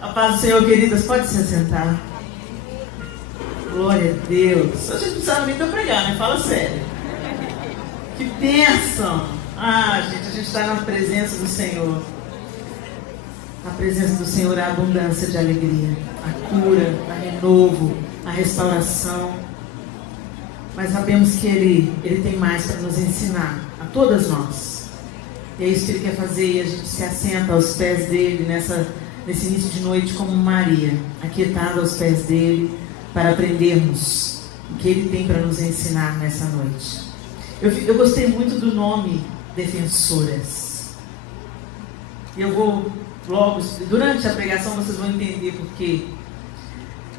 A paz do Senhor, queridas, pode se sentar. Glória a Deus. A gente não precisava nem para pregar, né? Fala sério. Que bênção. Gente, a gente está na presença do Senhor. Na presença do Senhor há abundância de alegria, a cura, a renovo, a restauração. Mas sabemos que Ele tem mais para nos ensinar, a todas nós. E é isso que Ele quer fazer, e a gente se assenta aos pés dEle nesse início de noite como Maria, aquietada aos pés dEle, para aprendermos o que Ele tem para nos ensinar nessa noite. Eu gostei muito do nome Defensoras. E eu vou logo, durante a pregação vocês vão entender por quê.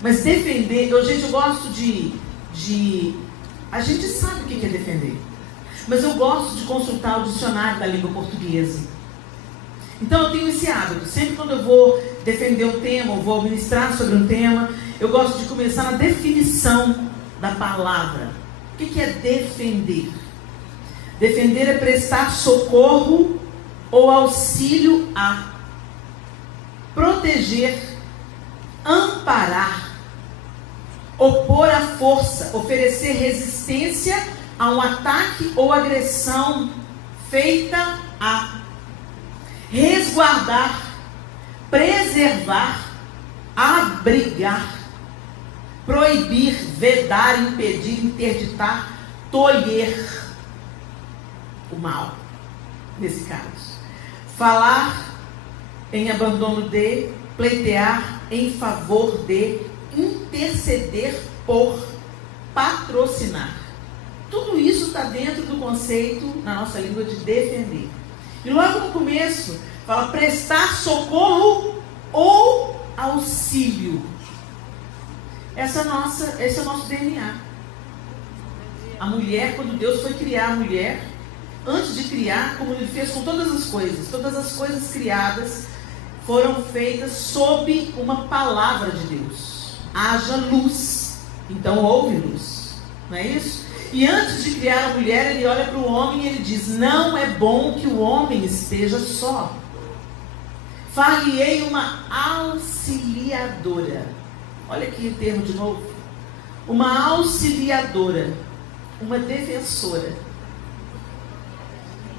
Mas defender, gente, eu gosto de a gente sabe o que é defender, mas eu gosto de consultar o dicionário da língua portuguesa. Então eu tenho esse hábito, sempre quando eu vou defender um tema, ou vou ministrar sobre um tema, eu gosto de começar na definição da palavra. O que é defender? Defender é prestar socorro ou auxílio a, proteger, amparar, opor à força, oferecer resistência a um ataque ou agressão feita a, resguardar, preservar, abrigar, proibir, vedar, impedir, interditar, tolher o mal, nesse caso. Falar em abandono de, pleitear em favor de, interceder por, patrocinar. Tudo isso está dentro do conceito, na nossa língua, de defender. E logo no começo, fala prestar socorro ou auxílio. Esse é o nosso DNA. A mulher, quando Deus foi criar a mulher, antes de criar, como Ele fez com todas as coisas criadas foram feitas sob uma palavra de Deus. Haja luz, então houve luz, não é isso? E antes de criar a mulher, Ele olha para o homem e Ele diz: não é bom que o homem esteja só. Far-lhe-ei uma auxiliadora. Olha aqui o termo de novo. Uma auxiliadora, uma defensora,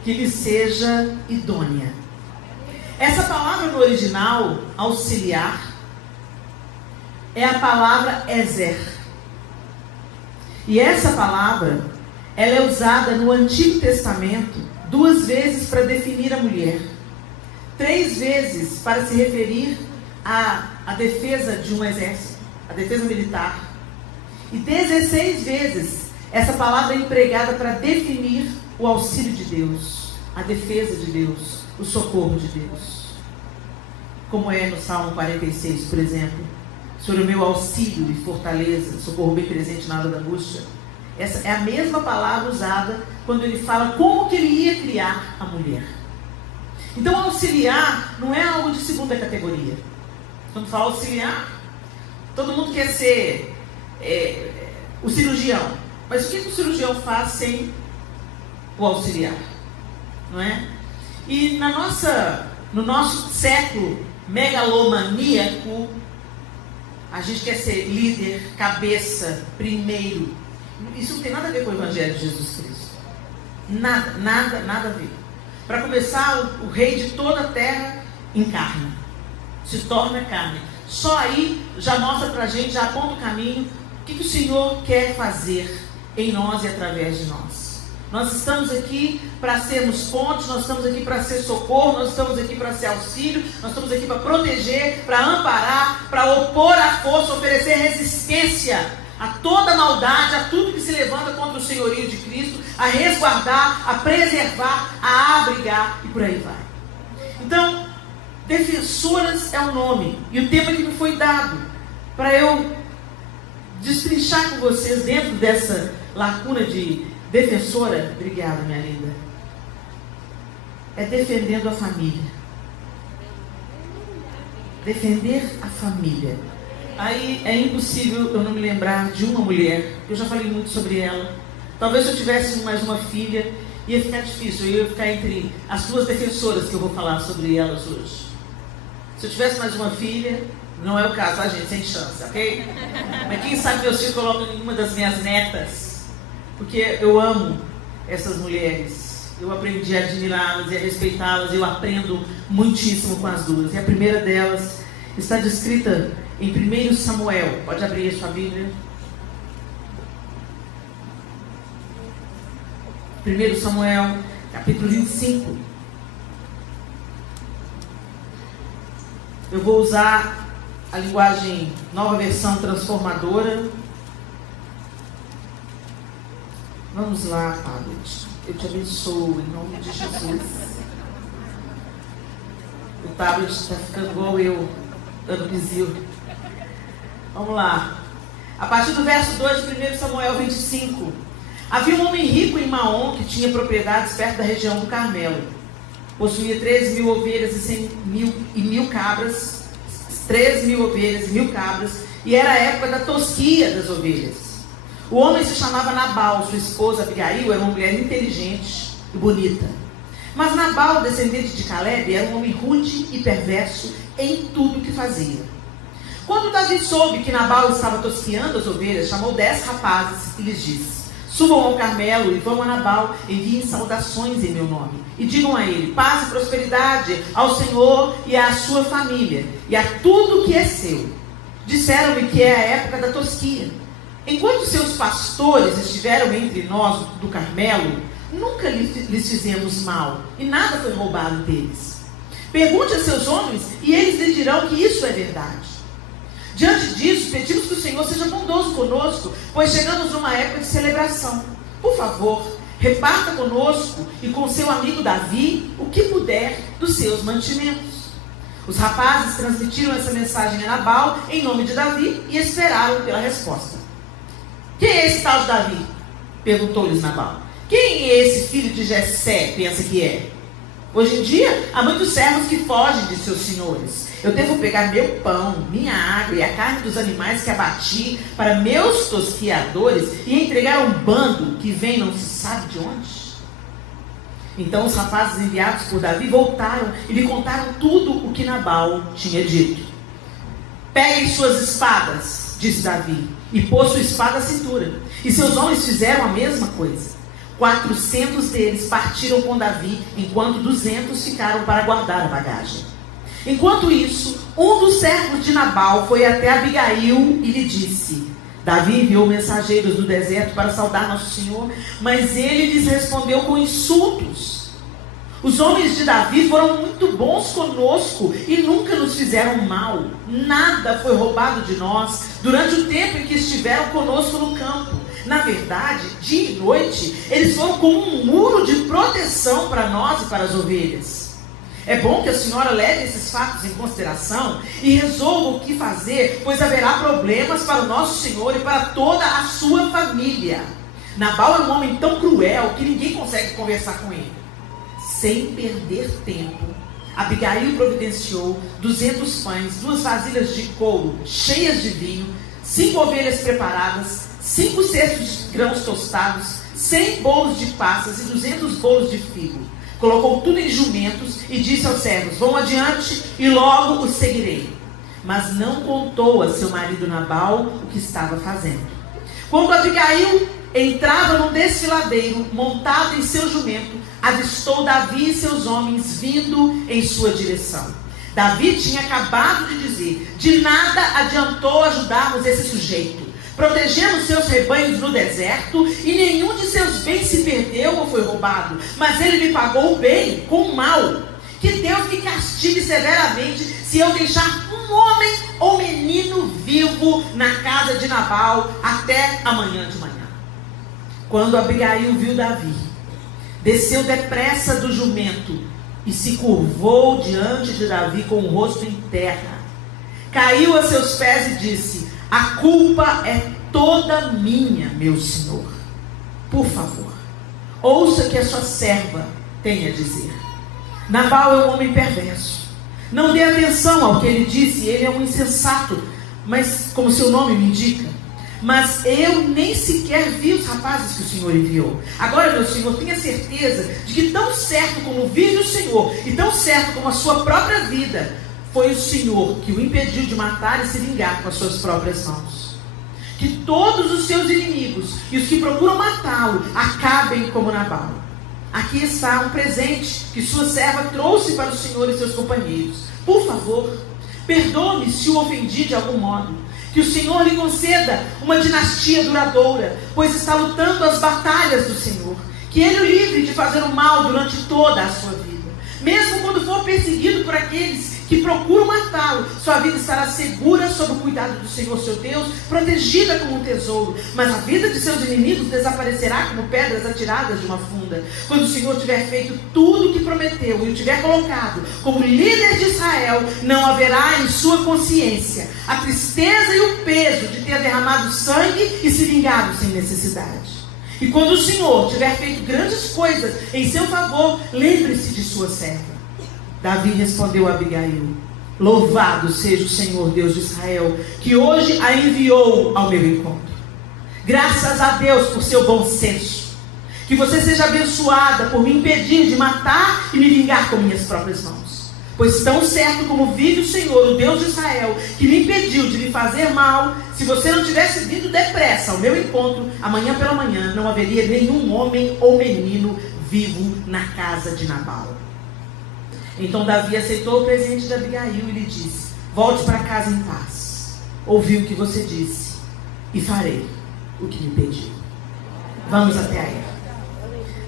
que lhe seja idônea. Essa palavra no original, auxiliar, é a palavra ezer. E essa palavra, ela é usada no Antigo Testamento 2 vezes para definir a mulher, 3 vezes para se referir à defesa de um exército, a defesa militar, e 16 vezes essa palavra é empregada para definir o auxílio de Deus, a defesa de Deus, o socorro de Deus. Como é no Salmo 46, por exemplo: Senhor é o meu auxílio e fortaleza, socorro bem presente na hora da angústia. Essa é a mesma palavra usada quando Ele fala como que Ele ia criar a mulher. Então auxiliar não é algo de segunda categoria. Quando fala auxiliar, todo mundo quer ser o cirurgião. Mas o que o cirurgião faz sem o auxiliar? Não é? E no nosso século megalomaníaco, a gente quer ser líder, cabeça, primeiro. Isso não tem nada a ver com o Evangelho de Jesus Cristo. Nada a ver. Para começar, o rei de toda a terra encarna, se torna carne. Só aí já mostra para a gente, já aponta o caminho, o que o Senhor quer fazer em nós e através de nós. Nós estamos aqui para sermos pontes, nós estamos aqui para ser socorro, nós estamos aqui para ser auxílio, nós estamos aqui para proteger, para amparar, para opor à força, oferecer resistência a toda maldade, a tudo que se levanta contra o senhorio de Cristo, a resguardar, a preservar, a abrigar e por aí vai. Então, defensoras é o nome e o tema que me foi dado para eu destrinchar com vocês dentro dessa lacuna de defensora. Obrigada, minha linda. É defendendo a família. Defender a família. Aí é impossível eu não me lembrar de uma mulher. Eu já falei muito sobre ela. Talvez se eu tivesse mais uma filha, ia ficar difícil. Eu ia ficar entre as 2 defensoras que eu vou falar sobre elas hoje. Se eu tivesse mais uma filha, não é o caso, tá, gente? Sem chance, ok? Mas quem sabe meus filhos colocam em uma das minhas netas, porque eu amo essas mulheres. Eu aprendi a admirá-las e a respeitá-las. Eu aprendo muitíssimo com as duas. E a primeira delas está descrita em 1 Samuel. Pode abrir a sua Bíblia. 1 Samuel, capítulo 25. Eu vou usar a linguagem Nova Versão Transformadora. Vamos lá, tablet. Eu te abençoo em nome de Jesus. O tablet está ficando igual eu, dando pisil. Vamos lá. A partir do verso 2 de 1 Samuel 25. Havia um homem rico em Maom que tinha propriedades perto da região do Carmelo. Possuía 13.000 ovelhas e 100.000 cabras. 13.000 ovelhas e 1.000 cabras. E era a época da tosquia das ovelhas. O homem se chamava Nabal, sua esposa Abigail era uma mulher inteligente e bonita. Mas Nabal, descendente de Caleb, era um homem rude e perverso em tudo que fazia. Quando Davi soube que Nabal estava tosqueando as ovelhas, chamou 10 rapazes e lhes disse: subam ao Carmelo e vão a Nabal, enviem saudações em meu nome. E digam a ele: paz e prosperidade ao Senhor e à sua família, e a tudo que é seu. Disseram-me que é a época da tosquia. Enquanto seus pastores estiveram entre nós do Carmelo, nunca lhes fizemos mal, e nada foi roubado deles. Pergunte a seus homens, e eles lhe dirão que isso é verdade. Diante disso, pedimos que o Senhor seja bondoso conosco, pois chegamos numa época de celebração. Por favor, reparta conosco e com seu amigo Davi o que puder dos seus mantimentos. Os rapazes transmitiram essa mensagem a Nabal em nome de Davi e esperaram pela resposta. Quem é esse tal de Davi? Perguntou-lhes Nabal. Quem é esse filho de Jessé, pensa que é? Hoje em dia, há muitos servos que fogem de seus senhores. Eu devo pegar meu pão, minha água e a carne dos animais que abati para meus tosquiadores e entregar a um bando que vem não se sabe de onde? Então os rapazes enviados por Davi voltaram e lhe contaram tudo o que Nabal tinha dito. Peguem suas espadas, disse Davi, e pôs sua espada à cintura. E seus homens fizeram a mesma coisa. 400 deles partiram com Davi, enquanto 200 ficaram para guardar a bagagem. Enquanto isso, um dos servos de Nabal foi até Abigail e lhe disse: Davi enviou mensageiros do deserto para saudar nosso Senhor, mas ele lhes respondeu com insultos. Os homens de Davi foram muito bons conosco e nunca nos fizeram mal. Nada foi roubado de nós durante o tempo em que estiveram conosco no campo. Na verdade, dia e noite, eles foram como um muro de proteção para nós e para as ovelhas. É bom que a senhora leve esses fatos em consideração e resolva o que fazer, pois haverá problemas para o nosso Senhor e para toda a sua família. Nabal é um homem tão cruel que ninguém consegue conversar com ele. Sem perder tempo, Abigail providenciou 200 pães, 2 vasilhas de couro cheias de vinho, 5 ovelhas preparadas, 5 cestos de grãos tostados, 100 bolos de passas e 200 bolos de figo. Colocou tudo em jumentos e disse aos servos: vão adiante e logo os seguirei. Mas não contou a seu marido Nabal o que estava fazendo. Quando Abigail entrava no desfiladeiro, montado em seu jumento, avistou Davi e seus homens vindo em sua direção. Davi tinha acabado de dizer: de nada adiantou ajudarmos esse sujeito. Protegemos seus rebanhos no deserto e nenhum de seus bens se perdeu ou foi roubado, mas ele me pagou o bem com o mal. Que Deus me castigue severamente se eu deixar um homem ou menino vivo na casa de Nabal até amanhã de manhã. Quando Abigail viu Davi, desceu depressa do jumento e se curvou diante de Davi com o rosto em terra. Caiu a seus pés e disse: a culpa é toda minha, meu senhor. Por favor, ouça o que a sua serva tem a dizer. Nabal é um homem perverso. Não dê atenção ao que ele disse, ele é um insensato, mas como seu nome me indica. Mas eu nem sequer vi os rapazes que o Senhor enviou. Agora, meu Senhor, tenha certeza de que tão certo como vive o Senhor, e tão certo como a sua própria vida, foi o Senhor que o impediu de matar e se vingar com as suas próprias mãos. Que todos os seus inimigos e os que procuram matá-lo acabem como Nabal. Aqui está um presente que sua serva trouxe para o Senhor e seus companheiros. Por favor, perdoe-me se o ofendi de algum modo. Que o Senhor lhe conceda uma dinastia duradoura, pois está lutando as batalhas do Senhor. Que Ele o livre de fazer o mal durante toda a sua vida. Mesmo quando for perseguido por aqueles que procuram matá-lo, sua vida estará segura sob o cuidado do Senhor seu Deus, protegida como um tesouro. Mas a vida de seus inimigos desaparecerá como pedras atiradas de uma funda. Quando o Senhor tiver feito tudo o que prometeu e o tiver colocado como líder de Israel, não haverá em sua consciência a tristeza e o peso de ter derramado sangue e se vingado sem necessidade. E quando o Senhor tiver feito grandes coisas em seu favor, lembre-se de sua serva. Davi respondeu a Abigail: louvado seja o Senhor Deus de Israel, que hoje a enviou ao meu encontro. Graças a Deus por seu bom senso. Que você seja abençoada por me impedir de matar e me vingar com minhas próprias mãos. Pois tão certo como vive o Senhor, o Deus de Israel, que me impediu de lhe fazer mal, se você não tivesse vindo depressa ao meu encontro, amanhã pela manhã não haveria nenhum homem ou menino vivo na casa de Nabal. Então Davi aceitou o presente de Abigail e lhe disse: volte para casa em paz. Ouvi o que você disse e farei o que me pediu. Vamos até aí.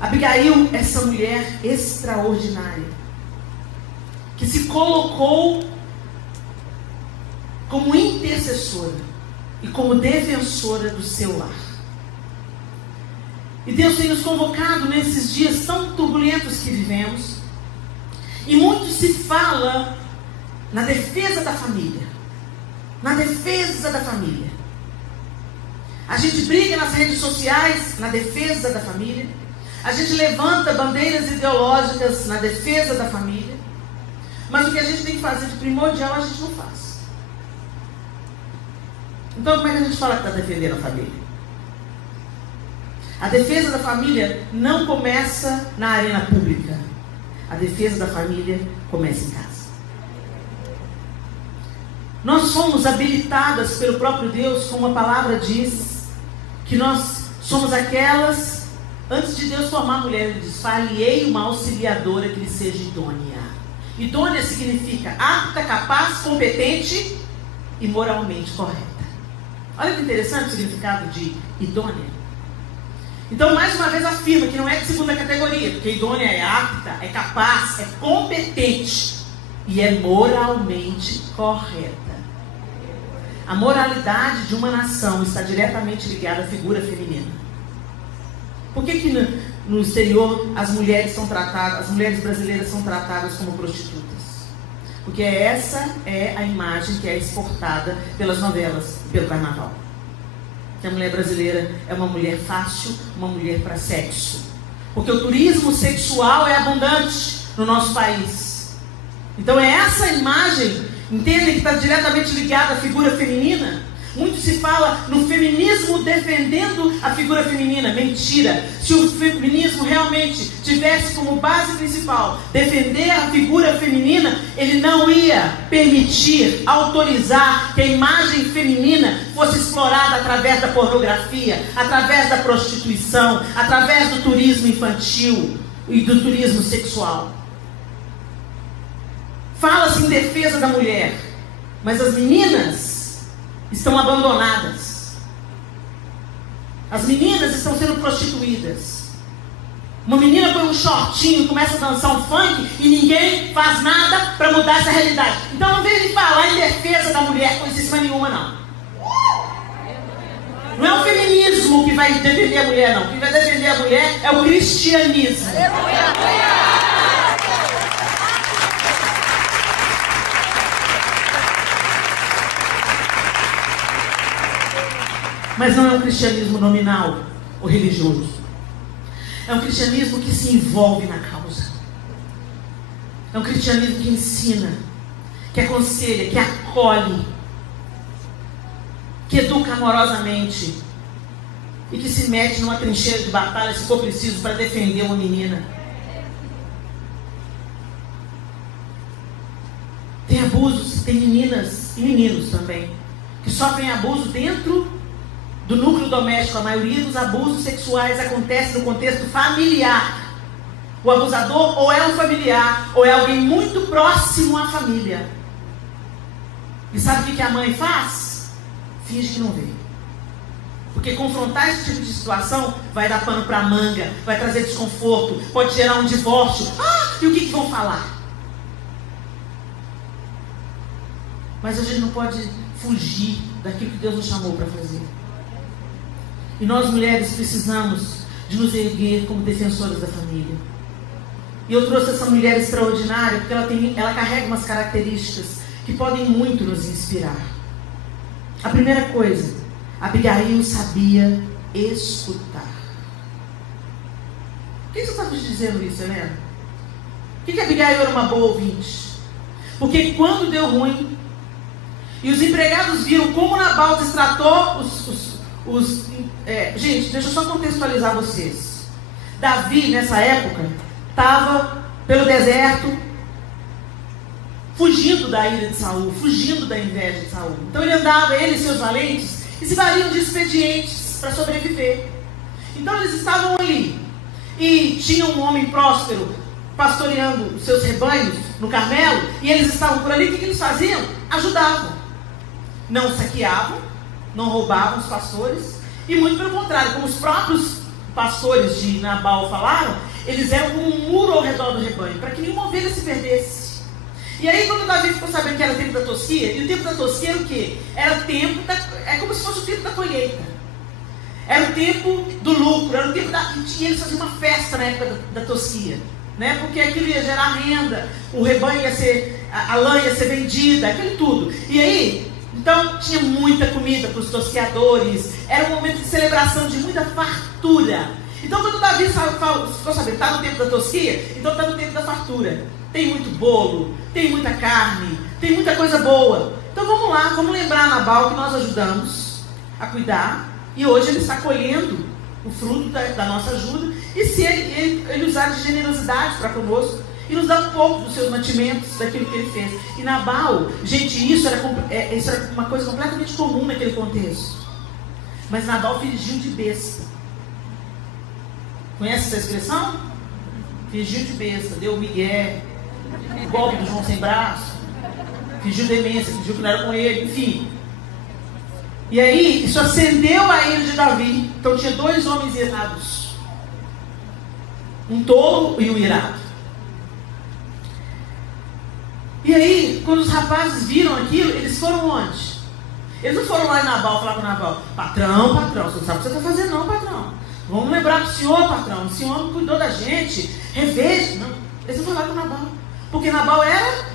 Abigail, essa mulher extraordinária, que se colocou como intercessora e como defensora do seu lar. E Deus tem nos convocado nesses dias tão turbulentos que vivemos. E muito se fala na defesa da família. Na defesa da família. A gente briga nas redes sociais na defesa da família. A gente levanta bandeiras ideológicas na defesa da família. Mas o que a gente tem que fazer de primordial, a gente não faz. Então, como é que a gente fala que está defendendo a família? A defesa da família não começa na arena pública. A defesa da família começa em casa. Nós somos habilitadas pelo próprio Deus, como a palavra diz, que nós somos aquelas, antes de Deus formar a mulher, Ele diz: far-lhe-ei uma auxiliadora que lhe seja idônea. Idônea significa apta, capaz, competente e moralmente correta. Olha que interessante o significado de idônea. Então, mais uma vez, afirma que não é de segunda categoria, porque idônea é apta, é capaz, é competente e é moralmente correta. A moralidade de uma nação está diretamente ligada à figura feminina. Por que no exterior as mulheres brasileiras são tratadas como prostitutas? Porque essa é a imagem que é exportada pelas novelas e pelo carnaval. Que a mulher brasileira é uma mulher fácil, uma mulher para sexo. Porque o turismo sexual é abundante no nosso país. Então é essa imagem, entendem, que está diretamente ligada à figura feminina. Muito se fala no feminismo defendendo a figura feminina. Mentira! Se o feminismo realmente tivesse como base principal defender a figura feminina, ele não ia permitir, autorizar que a imagem feminina fosse explorada através da pornografia, através da prostituição, através do turismo infantil e do turismo sexual. Fala-se em defesa da mulher, mas as meninas estão abandonadas. As meninas estão sendo prostituídas. Uma menina põe um shortinho, começa a dançar um funk e ninguém faz nada para mudar essa realidade. Então não venha me falar em defesa da mulher com coisíssima nenhuma, não. Não é o feminismo que vai defender a mulher, não. Quem vai defender a mulher é o cristianismo. Mas não é um cristianismo nominal ou religioso. É um cristianismo que se envolve na causa. É um cristianismo que ensina, que aconselha, que acolhe, que educa amorosamente e que se mete numa trincheira de batalha, se for preciso, para defender uma menina. Tem abusos tem meninas e meninos também que sofrem abuso dentro do núcleo doméstico. A maioria dos abusos sexuais acontece no contexto familiar. O abusador ou é um familiar, ou é alguém muito próximo à família. E sabe o que a mãe faz? Finge que não vê. Porque confrontar esse tipo de situação vai dar pano para manga, vai trazer desconforto, pode gerar um divórcio. E o que vão falar? Mas a gente não pode fugir daquilo que Deus nos chamou para fazer. E nós mulheres precisamos de nos erguer como defensoras da família. E eu trouxe essa mulher extraordinária porque ela carrega umas características que podem muito nos inspirar. A primeira coisa, Abigail sabia escutar. Por que você está me dizendo isso, Helena? Por que Abigail era uma boa ouvinte? Porque quando deu ruim, e os empregados viram como Nabal destratou gente, deixa eu só contextualizar vocês. Davi, nessa época, estava pelo deserto, fugindo da ira de Saul, fugindo da inveja de Saul. Então ele andava, ele e seus valentes, e se valiam de expedientes para sobreviver. Então eles estavam ali, e tinha um homem próspero pastoreando seus rebanhos no Carmelo, e eles estavam por ali. O que eles faziam? Ajudavam. Não saqueavam, não roubavam os pastores, e muito pelo contrário, como os próprios pastores de Nabal falaram, eles eram como um muro ao redor do rebanho, para que nenhuma ovelha se perdesse. E aí quando Davi ficou sabendo que era o tempo da tosquia, e o tempo da tosquia era o quê? Era o tempo é como se fosse o tempo da colheita. Era o tempo do lucro, era o tempo e eles faziam uma festa na época da tosquia, né? Porque aquilo ia gerar renda, o rebanho ia ser, a lã ia ser vendida, aquilo tudo. E aí, então tinha muita comida para os tosqueadores, era um momento de celebração, de muita fartura. Então quando Davi ficou sabendo, está no tempo da tosquia, então está no tempo da fartura. Tem muito bolo, tem muita carne, tem muita coisa boa. Então vamos lá, vamos lembrar Nabal que nós ajudamos a cuidar. E hoje ele está colhendo o fruto da nossa ajuda. E se ele usar de generosidade para conosco e nos dar um pouco dos seus mantimentos, daquilo que ele fez. E Nabal, gente, isso era uma coisa completamente comum naquele contexto. Mas Nabal fingiu de besta. Conhece essa expressão? Fingiu de besta, deu migué, golpe do João sem braço, fingiu demência, fingiu que não era com ele, enfim. E aí, isso acendeu a ira de Davi. Então tinha dois homens irados, um tolo e um irado. E aí, quando os rapazes viram aquilo, eles foram onde? Eles não foram lá em Nabal falar com Nabal: patrão, você não sabe o que você está fazendo não, patrão. Vamos lembrar do senhor, patrão. O senhor cuidou da gente, reveja. Não, eles não falaram com Nabal, porque Nabal era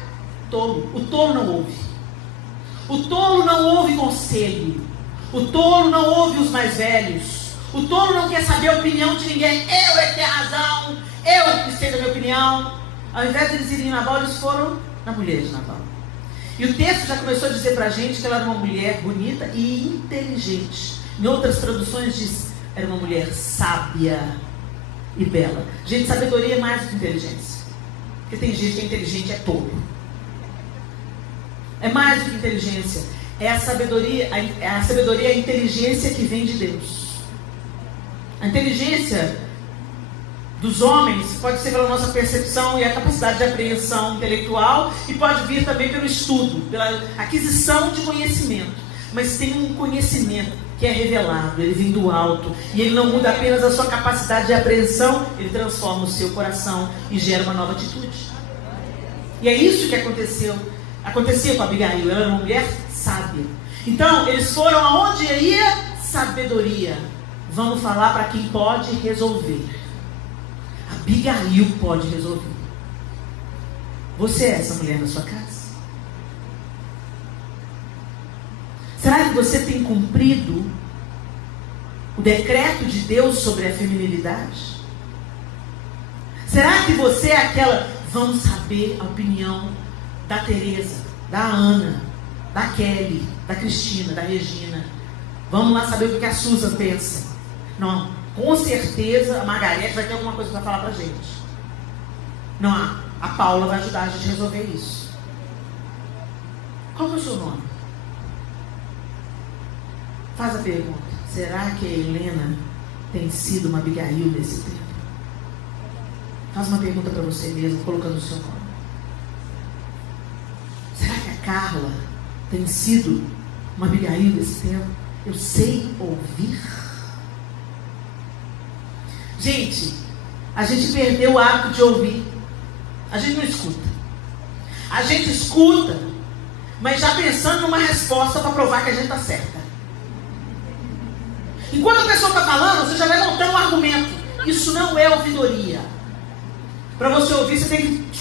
tolo. O tolo não ouve. O tolo não ouve conselho. O tolo não ouve os mais velhos. O tolo não quer saber a opinião de ninguém. Eu é que tenho razão, eu que sei da minha opinião. Ao invés de eles irem em Nabal, eles foram na mulher de Nabal. E o texto já começou a dizer pra gente que ela era uma mulher bonita e inteligente. Em outras traduções diz, era uma mulher sábia e bela. Gente, sabedoria é mais do que inteligência. Porque tem gente que é inteligente e é tolo. É mais do que inteligência. É a sabedoria, a inteligência que vem de Deus. A inteligência dos homens pode ser pela nossa percepção e a capacidade de apreensão intelectual, e pode vir também pelo estudo, pela aquisição de conhecimento. Mas tem um conhecimento que é revelado, ele vem do alto, e ele não muda apenas a sua capacidade de apreensão, ele transforma o seu coração e gera uma nova atitude. E é isso que acontecia com Abigail. Ela era uma mulher sábia. Então eles foram aonde ia sabedoria. Vamos falar para quem pode resolver. Abigail pode resolver. Você é essa mulher na sua casa? Será que você tem cumprido o decreto de Deus sobre a feminilidade? Será que você é aquela... Vamos saber a opinião da Tereza, da Ana, da Kelly, da Cristina, da Regina. Vamos lá saber o que a Susan pensa. Não, com certeza a Margarete vai ter alguma coisa para falar para a gente. Não, a Paula vai ajudar a gente a resolver isso. Qual é o seu nome? Faz a pergunta. Será que a Helena tem sido uma Abigail nesse tempo? Faz uma pergunta para você mesmo, colocando o seu nome. Será que a Carla tem sido uma Abigail desse tempo? Eu sei ouvir. Gente, a gente perdeu o hábito de ouvir. A gente não escuta. A gente escuta, mas já pensando numa resposta para provar que a gente está certa. Enquanto a pessoa está falando, você já vai montando um argumento. Isso não é ouvidoria. Para você ouvir, você tem que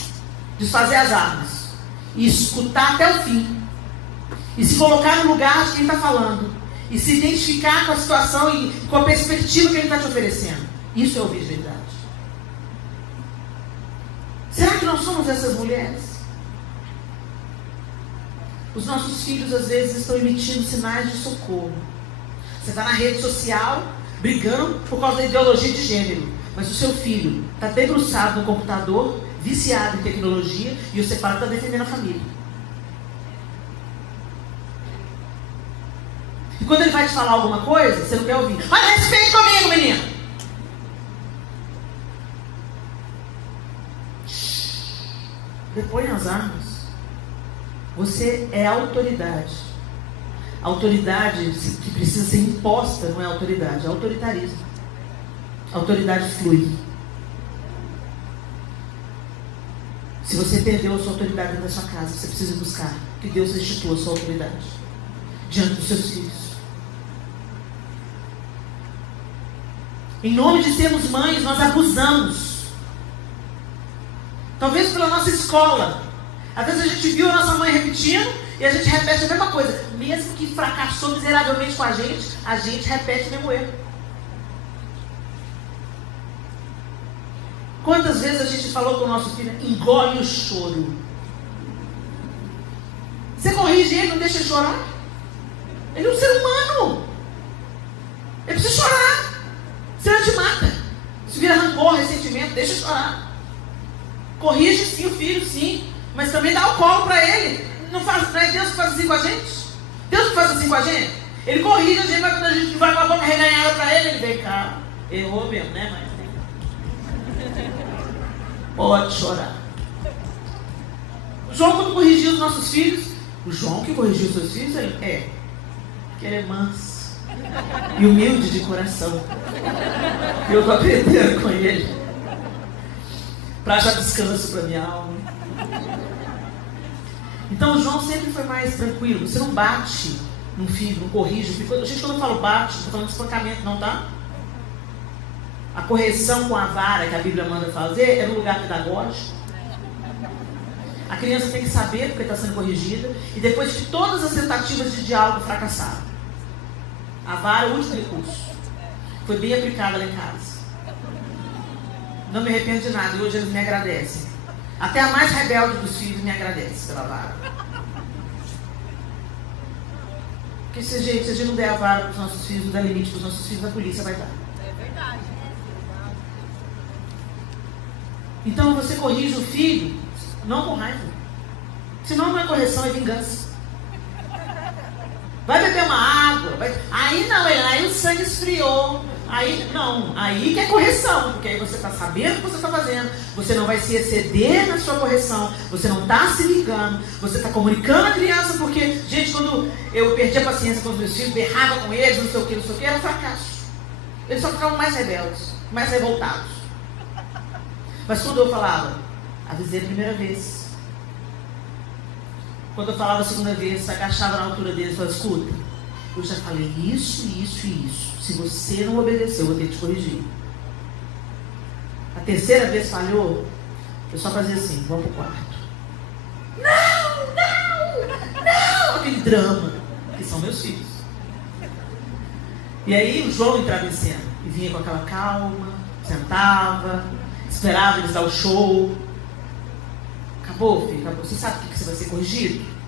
desfazer as armas e escutar até o fim. E se colocar no lugar de quem está falando. E se identificar com a situação e com a perspectiva que ele está te oferecendo. Isso é ouvir de verdade. Será que nós somos essas mulheres? Os nossos filhos às vezes estão emitindo sinais de socorro. Você está na rede social brigando por causa da ideologia de gênero. Mas o seu filho está debruçado no computador, viciado em tecnologia, e você fala que está defendendo a família. E quando ele vai te falar alguma coisa, você não quer ouvir. Olha, respeite comigo, menino. Depõe as armas. Você é autoridade. Autoridade que precisa ser imposta não é autoridade, é autoritarismo. Autoridade flui. Se você perdeu a sua autoridade dentro da sua casa, você precisa buscar que Deus restitua a sua autoridade diante dos seus filhos. Em nome de sermos mães, nós abusamos. Talvez pela nossa escola. Às vezes a gente viu a nossa mãe repetindo e a gente repete a mesma coisa. Mesmo que fracassou miseravelmente com a gente repete o mesmo erro. Quantas vezes a gente falou com o nosso filho, engole o choro. Você corrige ele, não deixa ele chorar? Ele é um ser humano. Ele precisa chorar. Senão ele te mata. Se vira rancor, ressentimento, deixa ele chorar. Corrige sim o filho, sim. Mas também dá o colo para ele. Não é Deus que faz assim com a gente? Deus que faz assim com a gente? Ele corrige a gente, mas quando a gente vai com a boca reganhada para ele, ele vem cá. Errou mesmo, né, mãe? Pode chorar. João, quando corrigiu os nossos filhos, o João que corrigiu os seus filhos, porque ele é manso e humilde de coração. E eu estou aprendendo com ele para achar descanso para minha alma. Então o João sempre foi mais tranquilo. Você não bate num filho, não corrige o filho. Gente, quando eu falo bate, não estou falando de espancamento, não, tá? A correção com a vara que a Bíblia manda fazer é no lugar pedagógico. A criança tem que saber porque está sendo corrigida. E depois que todas as tentativas de diálogo fracassaram, a vara é o último recurso. Foi bem aplicada lá em casa. Não me arrependo de nada. E hoje eles me agradecem. Até a mais rebelde dos filhos me agradece pela vara. Porque se a gente não der a vara para os nossos filhos, não der limite para os nossos filhos, a polícia vai dar. É verdade. Então você corrige o filho, não com raiva. Senão não é correção, é vingança. Vai beber uma água. Aí não, aí o sangue esfriou. Aí não, aí que é correção. Porque aí você está sabendo o que você está fazendo. Você não vai se exceder na sua correção. Você não está se ligando. Você está comunicando a criança. Porque, gente, quando eu perdi a paciência com os meus filhos, berrava com eles, não sei o que, era um fracasso. Eles só ficavam mais rebeldes, mais revoltados. Mas quando eu falava, avisei a primeira vez. Quando eu falava a segunda vez, agachava na altura deles e falava, escuta, eu já falei isso, isso e isso. Se você não obedeceu, eu vou ter que te corrigir. A terceira vez falhou, eu só fazia assim, vamos pro quarto. Não! Aquele drama, que são meus filhos. E aí o João entrava em cena e vinha com aquela calma, sentava, esperava eles dar o show. Acabou, filho, acabou. Você sabe por que você vai ser corrigido?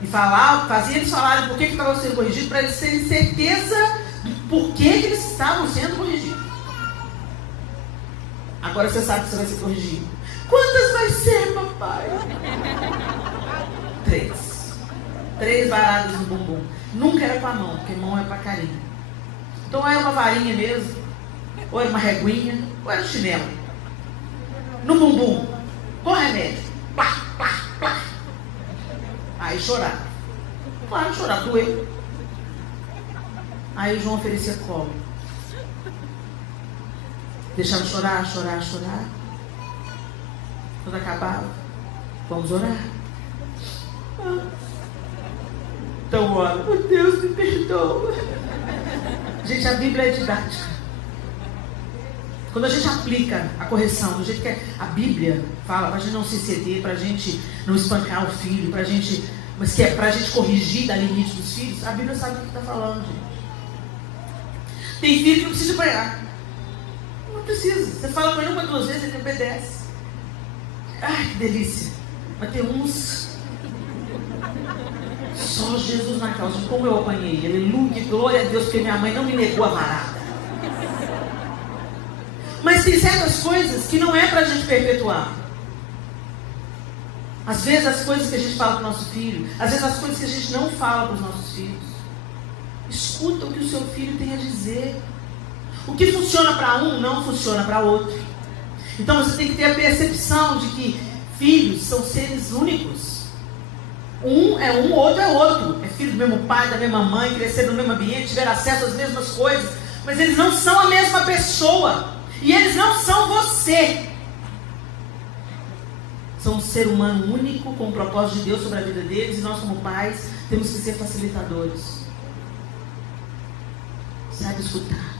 E falava, fazia eles falarem por que estavam sendo corrigidos, para eles terem certeza do porquê que eles estavam sendo corrigidos. Agora você sabe que você vai ser corrigido. Quantas vai ser, papai? 3. 3 varadas no bumbum. Nunca era com a mão, porque mão é para carinho. Então era uma varinha mesmo, ou era uma reguinha, ou era um chinelo. No bumbum, com remédio. Plá, plá, plá. Aí chorava. Claro, chorava, doeu. Aí o João oferecia colo. Deixava chorar, chorar, chorar. Quando acabava, vamos orar. Então ora, oh Deus, me perdoa. Gente, a Bíblia é didática. Quando a gente aplica a correção do jeito que a Bíblia fala, para a gente não se exceder, para a gente não espancar o filho, mas que é para a gente corrigir, dar limite dos filhos, a Bíblia sabe o que está falando, gente. Tem filho que não precisa apanhar. Não precisa. Você fala para ele 1 ou 2 vezes, ele obedece. Ai, que delícia. Mas tem uns... Só Jesus na causa. Como eu apanhei. Aleluia, glória a Deus, porque minha mãe não me negou a varada. Mas tem certas coisas que não é para a gente perpetuar. Às vezes as coisas que a gente fala para o nosso filho, às vezes as coisas que a gente não fala para os nossos filhos. Escuta o que o seu filho tem a dizer. O que funciona para um, não funciona para outro. Então você tem que ter a percepção de que filhos são seres únicos. Um é um, outro é outro. É filho do mesmo pai, da mesma mãe, cresceram no mesmo ambiente, tiveram acesso às mesmas coisas. Mas eles não são a mesma pessoa. E eles não são você. São um ser humano único, com o propósito de Deus sobre a vida deles. E nós, como pais, temos que ser facilitadores. Sabe escutar.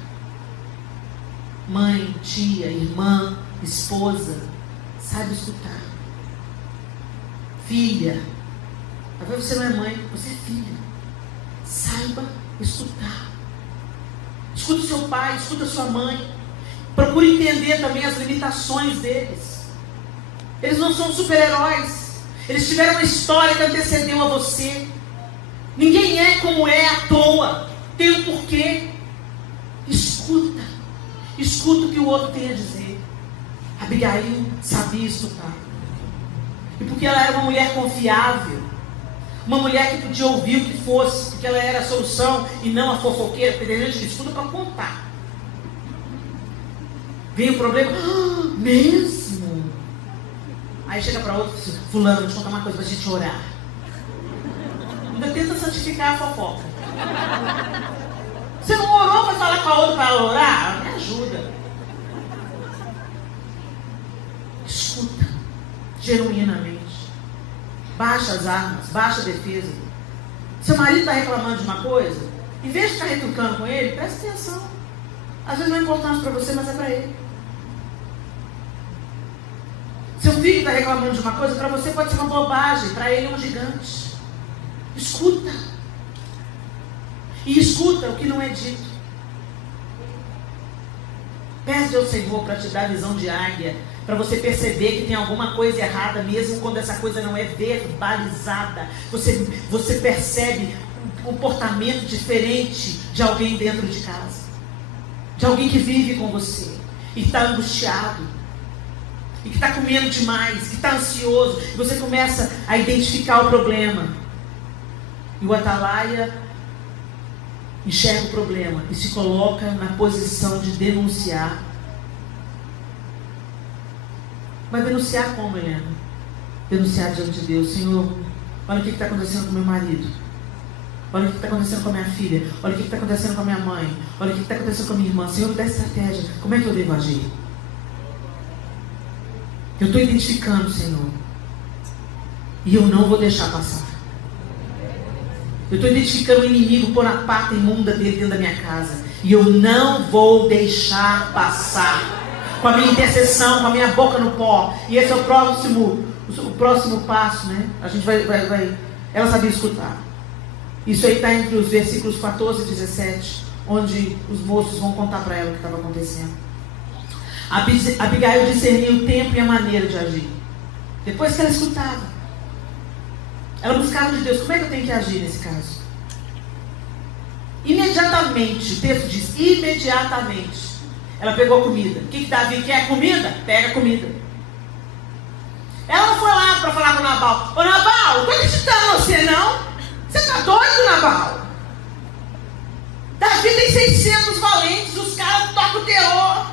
Mãe, tia, irmã, esposa, sabe escutar. Filha, talvez você não é mãe, você é filha. Saiba escutar. Escuta o seu pai, escuta a sua mãe. Procure entender também as limitações deles. Eles não são super-heróis. Eles tiveram uma história que antecedeu a você. Ninguém é como é à toa. Tem um porquê. Escuta. Escuta o que o outro tem a dizer. Abigail sabia escutar. E porque ela era uma mulher confiável, uma mulher que podia ouvir o que fosse, porque ela era a solução e não a fofoqueira, porque tem gente que escuta para contar. Vem o problema, mesmo? Aí chega para outro, fulano, vou te contar uma coisa para a gente orar. Ainda tenta santificar a fofoca. Você não orou para falar com a outra para orar? Me ajuda. Escuta, genuinamente. Baixa as armas, baixa a defesa. Seu marido está reclamando de uma coisa, em vez de ficar retrucando com ele, presta atenção. Às vezes não é importante para você, mas é para ele. Seu filho está reclamando de uma coisa, para você pode ser uma bobagem, para ele é um gigante. Escuta. E escuta o que não é dito. Pede ao Senhor para te dar visão de águia, para você perceber que tem alguma coisa errada, mesmo quando essa coisa não é verbalizada. Você percebe um comportamento diferente de alguém dentro de casa, de alguém que vive com você e está angustiado, e que está comendo demais, que está ansioso. E você começa a identificar o problema. E o atalaia enxerga o problema e se coloca na posição de denunciar. Mas denunciar como, Helena? Denunciar diante de Deus. Senhor, olha o que está acontecendo com meu marido. Olha o que está acontecendo com a minha filha. Olha o que está acontecendo com a minha mãe. Olha o que está acontecendo com a minha irmã. Senhor, me dá estratégia. Como é que eu devo agir? Eu estou identificando, Senhor. E eu não vou deixar passar. Eu estou identificando o inimigo por a pata imunda dele dentro da minha casa. E eu não vou deixar passar. Com a minha intercessão, com a minha boca no pó. E esse é o próximo passo, né? A gente vai. Ela sabia escutar. Isso aí está entre os versículos 14 e 17, onde os moços vão contar para ela o que estava acontecendo. Abigail discernia o tempo e a maneira de agir. Depois que ela escutava, ela buscava de Deus. Como é que eu tenho que agir nesse caso? Imediatamente, o texto diz, imediatamente, ela pegou a comida. O que Davi quer? Comida? Pega a comida. Ela não foi lá para falar com o Nabal. Ô Nabal, estou acreditando em você não. Você está doido, Nabal? Davi tem 600 valentes, os caras tocam o terror.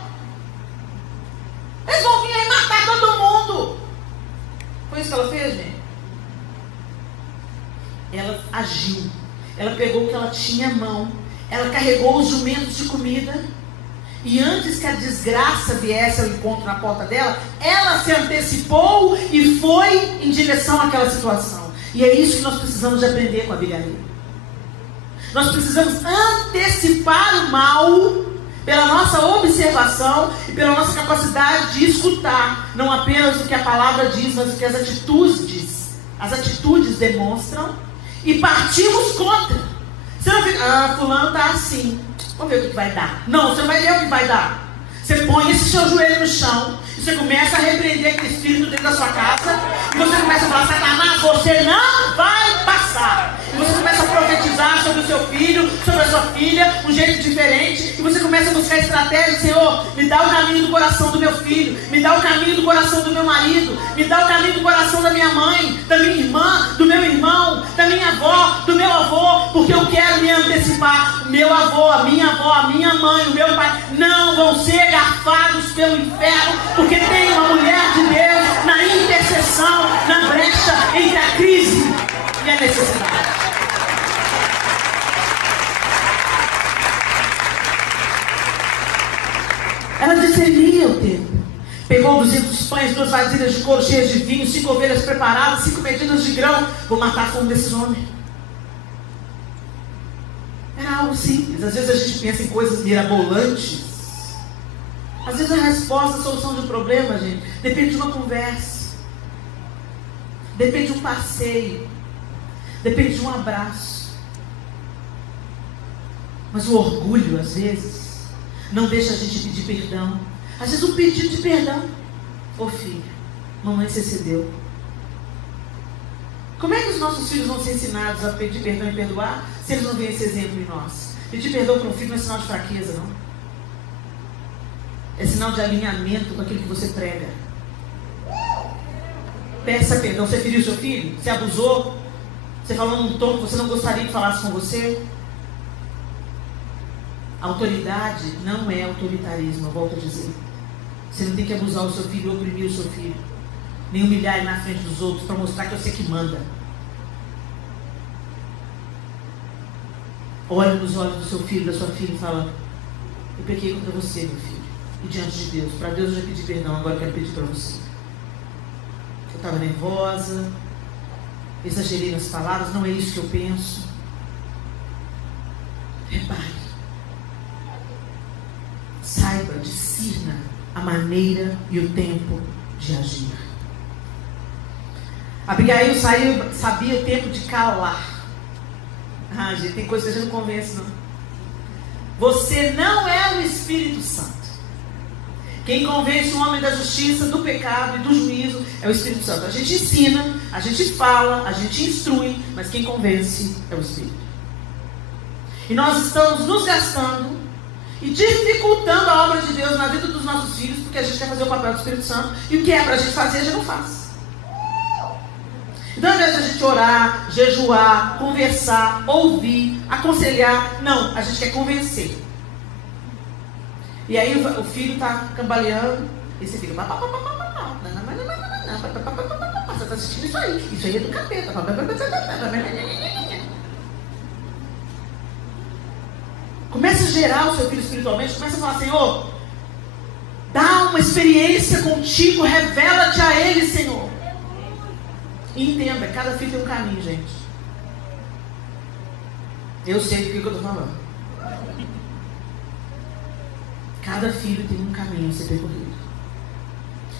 Eles vão vir aí matar todo mundo. Foi isso que ela fez, gente? Ela agiu. Ela pegou o que ela tinha à mão. Ela carregou os jumentos de comida. E antes que a desgraça viesse ao encontro na porta dela, ela se antecipou e foi em direção àquela situação. E é isso que nós precisamos de aprender com a Abigail. Nós precisamos antecipar o mal pela nossa observação e pela nossa capacidade de escutar, não apenas o que a palavra diz, mas o que as atitudes demonstram, e partimos contra. Você não fica, fulano está assim, vamos ver o que vai dar. Não, você não vai ver o que vai dar. Você põe esse seu joelho no chão, e você começa a repreender aquele espírito dentro da sua casa, e você começa a falar: Satanás, você não vai passar. E você começa a profetizar sobre o seu filho, sobre a sua filha, um jeito diferente, e você começa a buscar estratégia. Senhor, me dá o caminho do coração do meu filho, me dá o caminho do coração do meu marido, me dá o caminho do coração da minha mãe, da minha irmã, do meu irmão, da minha avó, do meu avô, porque eu quero me antecipar. Meu avô, a minha mãe, o meu pai não vão ser garfados pelo inferno, porque tem uma mulher de Deus na intercessão, na brecha entre a crise e a necessidade. Ela discernia o tempo. Pegou 200 pães, 2 vasilhas de couro cheias de vinho, 5 ovelhas preparadas, 5 medidas de grão. Vou matar a fome desses homens. Era algo simples. Às vezes a gente pensa em coisas mirabolantes. Às vezes a resposta, a solução de um problema, gente, depende de uma conversa. Depende de um passeio. Depende de um abraço. Mas o orgulho, às vezes, não deixa a gente pedir perdão. Às vezes um pedido de perdão. Ô filho, mamãe se excedeu. Como é que os nossos filhos vão ser ensinados a pedir perdão e perdoar se eles não veem esse exemplo em nós? Pedir perdão para um filho não é sinal de fraqueza, não. É sinal de alinhamento com aquilo que você prega. Peça perdão. Você feriu seu filho? Você abusou? Você falou num tom que você não gostaria que falasse com você? Autoridade não é autoritarismo, eu volto a dizer. Você não tem que abusar o seu filho, oprimir o seu filho, nem humilhar ele na frente dos outros para mostrar que você que manda. Olhe nos olhos do seu filho, da sua filha e fala: eu pequei contra você, meu filho, e diante de Deus. Para Deus eu já pedi perdão, agora eu quero pedir para você. Eu estava nervosa, exagerei nas palavras, não é isso que eu penso. Repare. Saiba, discirna a maneira e o tempo de agir. Abigail sabia o tempo de calar. Ah, gente, tem coisa que a gente não convence, não. Você não é o Espírito Santo. Quem convence o homem da justiça, do pecado e do juízo é o Espírito Santo. A gente ensina, a gente fala, a gente instrui, mas quem convence é o Espírito. E nós estamos nos gastando e dificultando a obra de Deus na vida dos nossos filhos, porque a gente quer fazer o papel do Espírito Santo, e o que é para a gente fazer, a gente não faz. Então, ao invés de a gente orar, jejuar, conversar, ouvir, aconselhar, não, a gente quer convencer. E aí o filho está cambaleando, e você fica: você está assistindo isso aí é do capeta. Começa a gerar o seu filho espiritualmente, começa a falar: Senhor, dá uma experiência contigo, revela-te a ele, Senhor. E entenda, cada filho tem um caminho, gente. Eu sei do que eu estou falando. Cada filho tem um caminho a ser percorrido.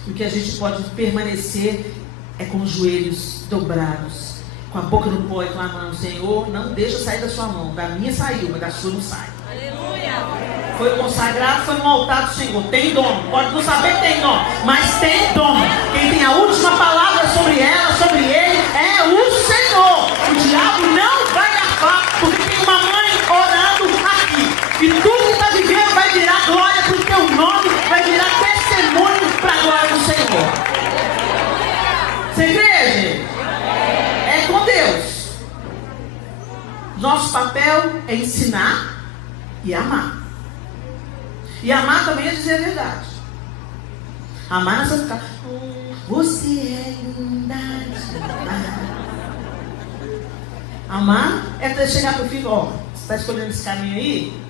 O que a gente pode permanecer é com os joelhos dobrados, com a boca no pó e clamando: Senhor, não deixa sair da sua mão. Da minha saiu, mas da sua não sai. Aleluia. Foi consagrado, foi no altar do Senhor. Tem dono. Pode não saber que tem dono, mas tem dono. Quem tem a última palavra sobre ela, sobre ele, é o Senhor. O diabo não vai garfar, porque tem uma mãe orando aqui. E tudo que está vivendo vai virar glória para o teu nome, vai virar testemunho para a glória do Senhor. Você crê, gente? É com Deus. Nosso papel é ensinar e amar. E amar também é dizer a verdade. Amar não é só ficar, você é linda. Amar é chegar para o filho, ó, você está escolhendo esse caminho aí?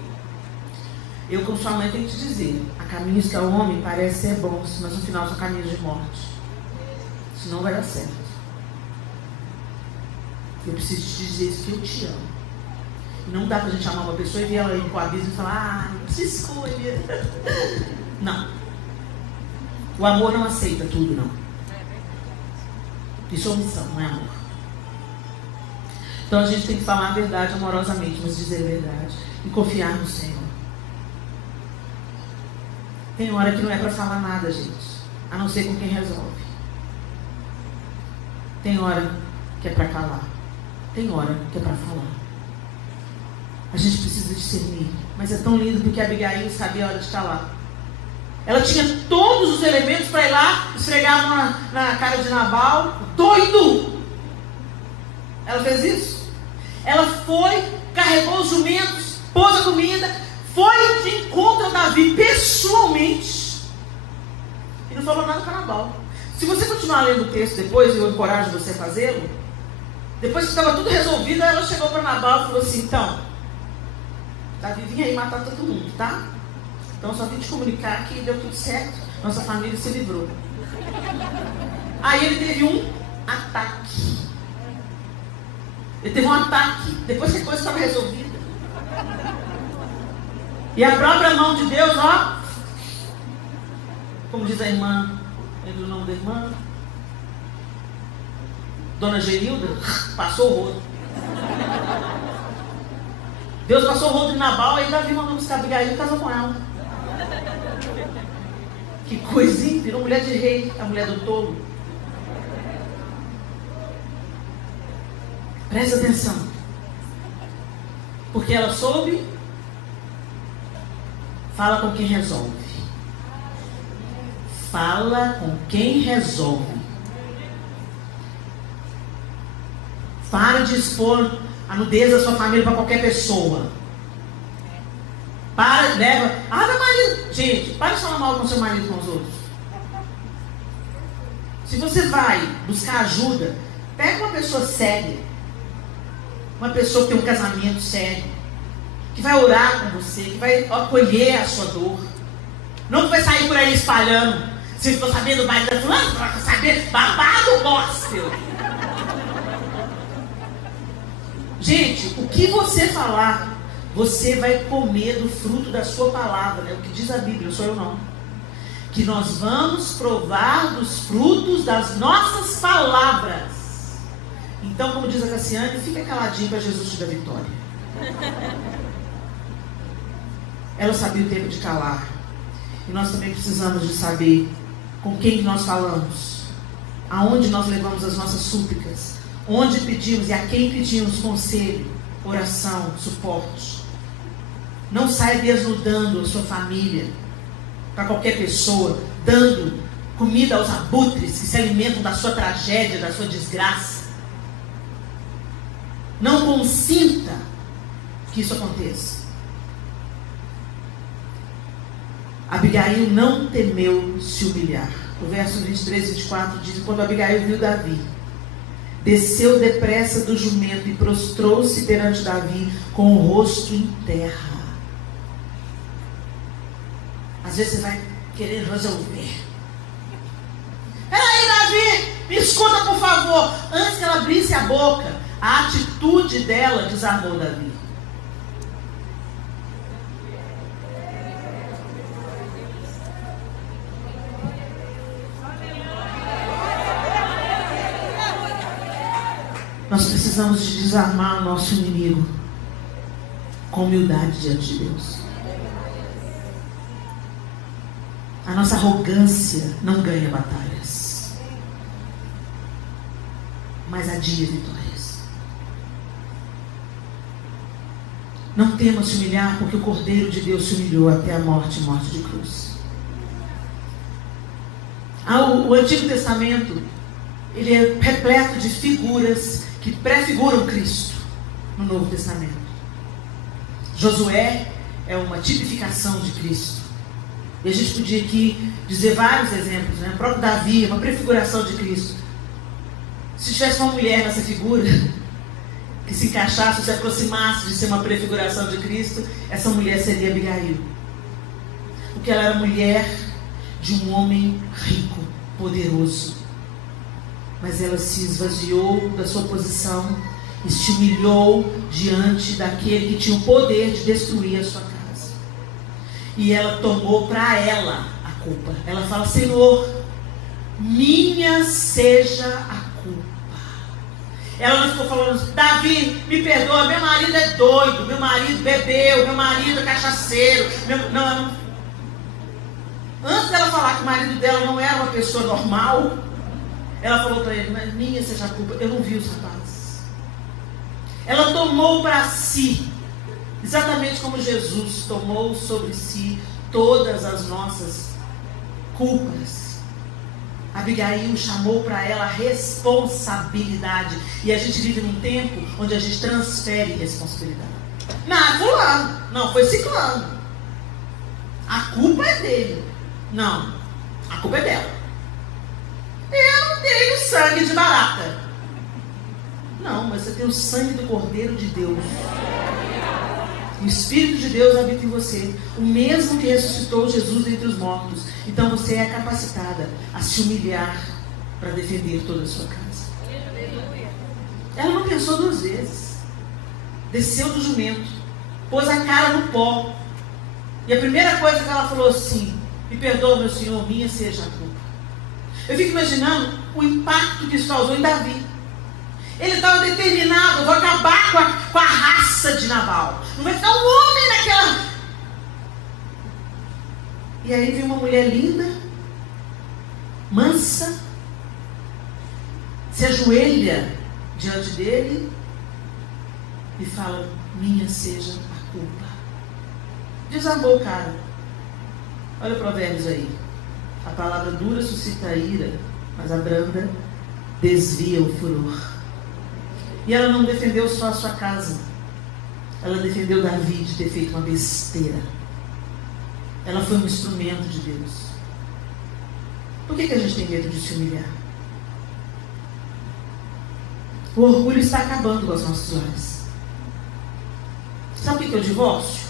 Eu, como sua mãe, tenho que te dizer, há caminhos que ao homem parecem ser bons, mas no final são caminhos de morte. Senão vai dar certo. Eu preciso te dizer isso, que eu te amo. Não dá pra gente amar uma pessoa e ver ela ir pro abismo e falar, se escolha. Não. O amor não aceita tudo, não. Isso é omissão, não é amor. Então a gente tem que falar a verdade amorosamente, mas dizer a verdade. E confiar no Senhor. Tem hora que não é para falar nada, gente. A não ser com quem resolve. Tem hora que é para calar. Tem hora que é para falar. A gente precisa discernir. Mas é tão lindo porque a Abigail sabia a hora de calar. Ela tinha todos os elementos para ir lá, esfregar a mão na cara de Nabal. Doido! Ela fez isso. Ela foi, carregou os jumentos, pôs a comida, foi de encontro a Davi pessoalmente. E não falou nada para Nabal. Se você continuar lendo o texto depois, eu encorajo você a fazê-lo. Depois que estava tudo resolvido, ela chegou para Nabal e falou assim, então, Davi vinha aí matar todo mundo, tá? Então só vim te comunicar que deu tudo certo, nossa família se livrou. Aí ele teve um ataque. Ele teve um ataque, depois que a coisa estava resolvida. E a própria mão de Deus, ó, como diz a irmã, lembra o nome da irmã? Dona Gerilda, passou o rodo. Deus passou o rodo de Nabal, aí Davi mandou buscar Abigail e casou com ela. Que coisinha, virou mulher de rei, a mulher do tolo. Presta atenção. Porque ela soube, fala com quem resolve. Fala com quem resolve. Para de expor a nudez da sua família para qualquer pessoa. Para, leva. Meu marido. Gente, para de falar mal com seu marido com os outros. Se você vai buscar ajuda, pega uma pessoa séria. Uma pessoa que tem um casamento sério. Que vai orar com você, que vai acolher a sua dor. Não que vai sair por aí espalhando. Se estou sabendo mais da fulana, para saber babado gospel. Gente, o que você falar, você vai comer do fruto da sua palavra. É o que diz a Bíblia, não sou eu não. Que nós vamos provar dos frutos das nossas palavras. Então, como diz a Cassiane, fica caladinho para Jesus te dar vitória. Ela sabia o tempo de calar. E nós também precisamos de saber com quem nós falamos. Aonde nós levamos as nossas súplicas. Onde pedimos e a quem pedimos conselho, oração, suporte. Não saia desnudando a sua família para qualquer pessoa, dando comida aos abutres que se alimentam da sua tragédia, da sua desgraça. Não consinta que isso aconteça. Abigail não temeu se humilhar. O verso 23 e 24 diz: quando Abigail viu Davi, desceu depressa do jumento e prostrou-se perante Davi com o rosto em terra. Às vezes você vai querer resolver. Peraí, Davi, me escuta por favor. Antes que ela abrisse a boca, a atitude dela desarmou Davi. Nós precisamos de desarmar o nosso inimigo com humildade diante de Deus. A nossa arrogância não ganha batalhas, mas adia vitórias. Não temos se humilhar, porque o Cordeiro de Deus se humilhou até a morte, morte de cruz. O Antigo Testamento, ele é repleto de figuras que prefiguram Cristo. no Novo Testamento. Josué é uma tipificação de Cristo. E a gente podia aqui dizer vários exemplos, né? O próprio Davi é uma prefiguração de Cristo. Se tivesse uma mulher nessa figura que se encaixasse, se aproximasse de ser uma prefiguração de Cristo, essa mulher seria Abigail. Porque ela era mulher de um homem rico, poderoso. Mas ela se esvaziou da sua posição e se humilhou diante daquele que tinha o poder de destruir a sua casa. E ela tomou para ela a culpa. Ela fala: Senhor, minha seja a culpa. Ela não ficou falando: Davi, me perdoa, meu marido é doido, meu marido bebeu, meu marido é cachaceiro. Não. Antes dela falar que o marido dela não era uma pessoa normal, ela falou para ele: mas minha seja a culpa, eu não vi os rapazes. Ela tomou para si, exatamente como Jesus tomou sobre si todas as nossas culpas. Abigail chamou para ela responsabilidade. E a gente vive num tempo onde a gente transfere responsabilidade. Não, fulano, não, foi ciclano. A culpa é dele. Não, a culpa é dela. Eu não tenho sangue de barata. Não, mas você tem o sangue do Cordeiro de Deus. O Espírito de Deus habita em você. O mesmo que ressuscitou Jesus dentre os mortos. Então você é capacitada a se humilhar para defender toda a sua casa. Ela não pensou duas vezes. Desceu do jumento, pôs a cara no pó. E a primeira coisa que ela falou assim: me perdoa, meu Senhor, minha seja a culpa. Eu fico imaginando o impacto que isso causou em Davi. Ele estava determinado: vou acabar com a raça de Nabal. Não vai ficar um homem naquela. E aí vem uma mulher linda, mansa, se ajoelha diante dele e fala: minha seja a culpa. Desarmou o cara. Olha o Provérbios aí. A palavra dura suscita a ira, mas a branda desvia o furor. E ela não defendeu só a sua casa. Ela defendeu Davi de ter feito uma besteira. Ela foi um instrumento de Deus. Por que a gente tem medo de se humilhar? O orgulho está acabando com os nossos lares. Sabe o que é o divórcio?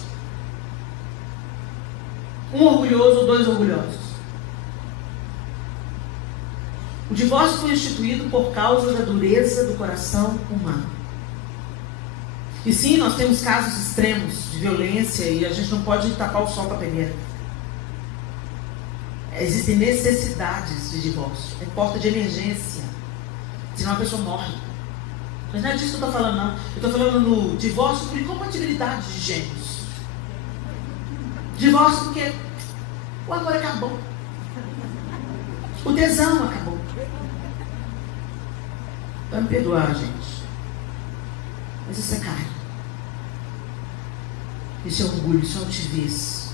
Um orgulhoso ou dois orgulhosos. O divórcio foi instituído por causa da dureza do coração humano. E sim, nós temos casos extremos de violência e a gente não pode tapar o sol com a peneira. Existem necessidades de divórcio. É porta de emergência. Senão a pessoa morre. Mas não é disso que eu estou falando, não. Eu estou falando no divórcio por incompatibilidade de gêneros. Divórcio porque o amor acabou. O tesão acabou. Vai me perdoar, gente. Mas isso é carne. Isso é orgulho, isso é altivez.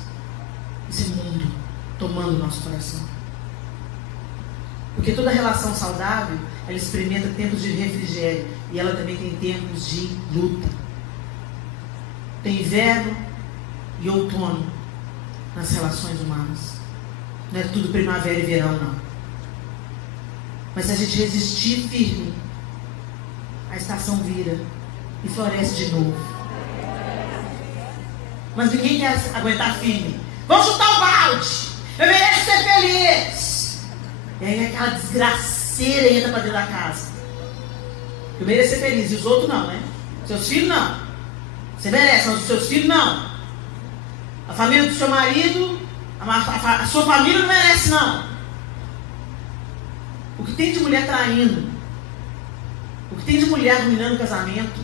Isso é mundo tomando o nosso coração. Porque toda relação saudável, ela experimenta tempos de refrigério. E ela também tem tempos de luta. Tem inverno e outono nas relações humanas. Não é tudo primavera e verão, não. Mas se a gente resistir firme, a estação vira e floresce de novo. Mas ninguém quer aguentar firme. Vamos chutar o balde. Eu mereço ser feliz. E aí aquela desgraceira entra para dentro da casa. Eu mereço ser feliz. E os outros não, né? Seus filhos não. Você merece, mas os seus filhos não. A família do seu marido, a sua família não merece, não. O que tem de mulher traindo, o que tem de mulher dominando o casamento,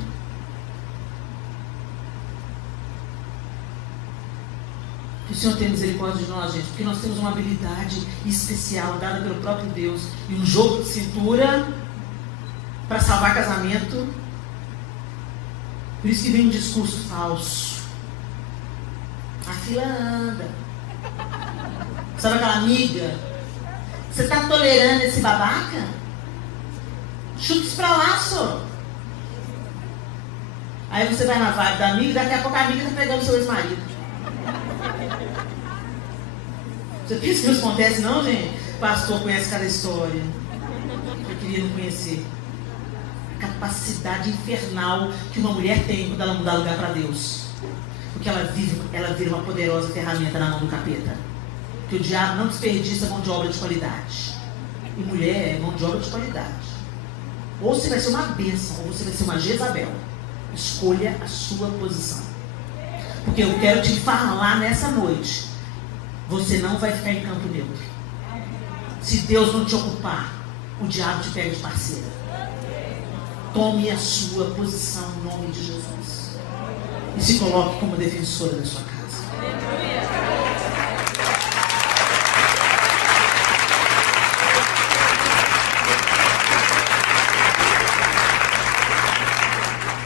que o Senhor tenha misericórdia de nós, gente, porque nós temos uma habilidade especial dada pelo próprio Deus e um jogo de cintura para salvar casamento. Por isso que vem um discurso falso. A fila anda. Sabe aquela amiga? Você está tolerando esse babaca? Chuta isso pra lá, só. Aí você vai na vibe da amiga, daqui a pouco a amiga está pegando seu ex-marido. Você pensa que isso acontece não, gente? O pastor conhece cada história. Eu queria não conhecer. A capacidade infernal que uma mulher tem quando ela mudar lugar para Deus. Porque ela vira uma poderosa ferramenta na mão do capeta. Que o diabo não desperdiça mão de obra de qualidade. E mulher é mão de obra de qualidade. Ou você vai ser uma bênção, ou você vai ser uma Jezabel. Escolha a sua posição. Porque eu quero te falar nessa noite. Você não vai ficar em campo neutro. Se Deus não te ocupar, o diabo te pega de parceira. Tome a sua posição em nome de Jesus. E se coloque como defensora da sua casa.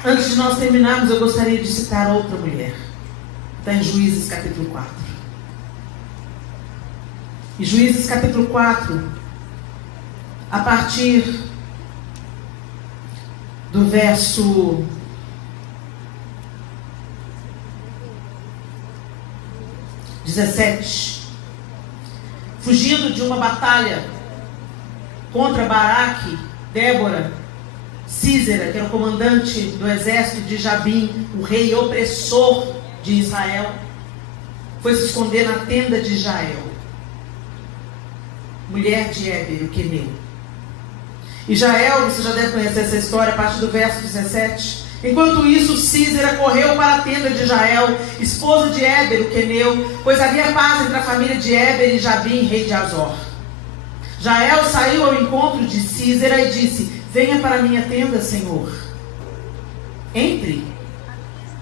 Antes de nós terminarmos, eu gostaria de citar outra mulher. Está em Juízes capítulo 4. Em Juízes capítulo 4, a partir do verso 17, fugindo de uma batalha contra Baraque, Débora, Sísera, que era o comandante do exército de Jabim, o rei opressor de Israel, foi se esconder na tenda de Jael, mulher de Éber, o queneu. E Jael, você já deve conhecer essa história, a partir do verso 17. Enquanto isso, Sísera correu para a tenda de Jael, esposa de Éber, o queneu, pois havia paz entre a família de Éber e Jabim, rei de Azor. Jael saiu ao encontro de Sísera e disse: venha para a minha tenda, Senhor. Entre,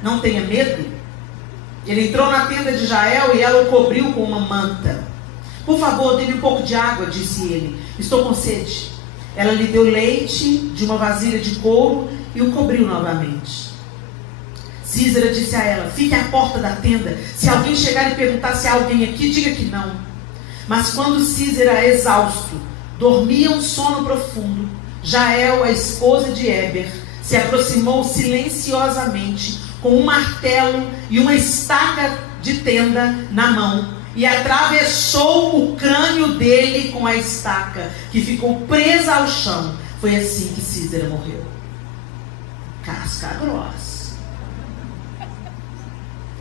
não tenha medo. Ele entrou na tenda de Jael e ela o cobriu com uma manta. Por favor, dê-me um pouco de água, disse ele. Estou com sede. Ela lhe deu leite de uma vasilha de couro e o cobriu novamente. Sísera disse a ela: fique à porta da tenda. Se alguém chegar e perguntar se há alguém aqui, diga que não. Mas quando Sísera, exausto, dormia um sono profundo, Jael, a esposa de Éber, se aproximou silenciosamente com um martelo e uma estaca de tenda na mão e atravessou o crânio dele com a estaca, que ficou presa ao chão. Foi assim que Sísera morreu. Casca grossa.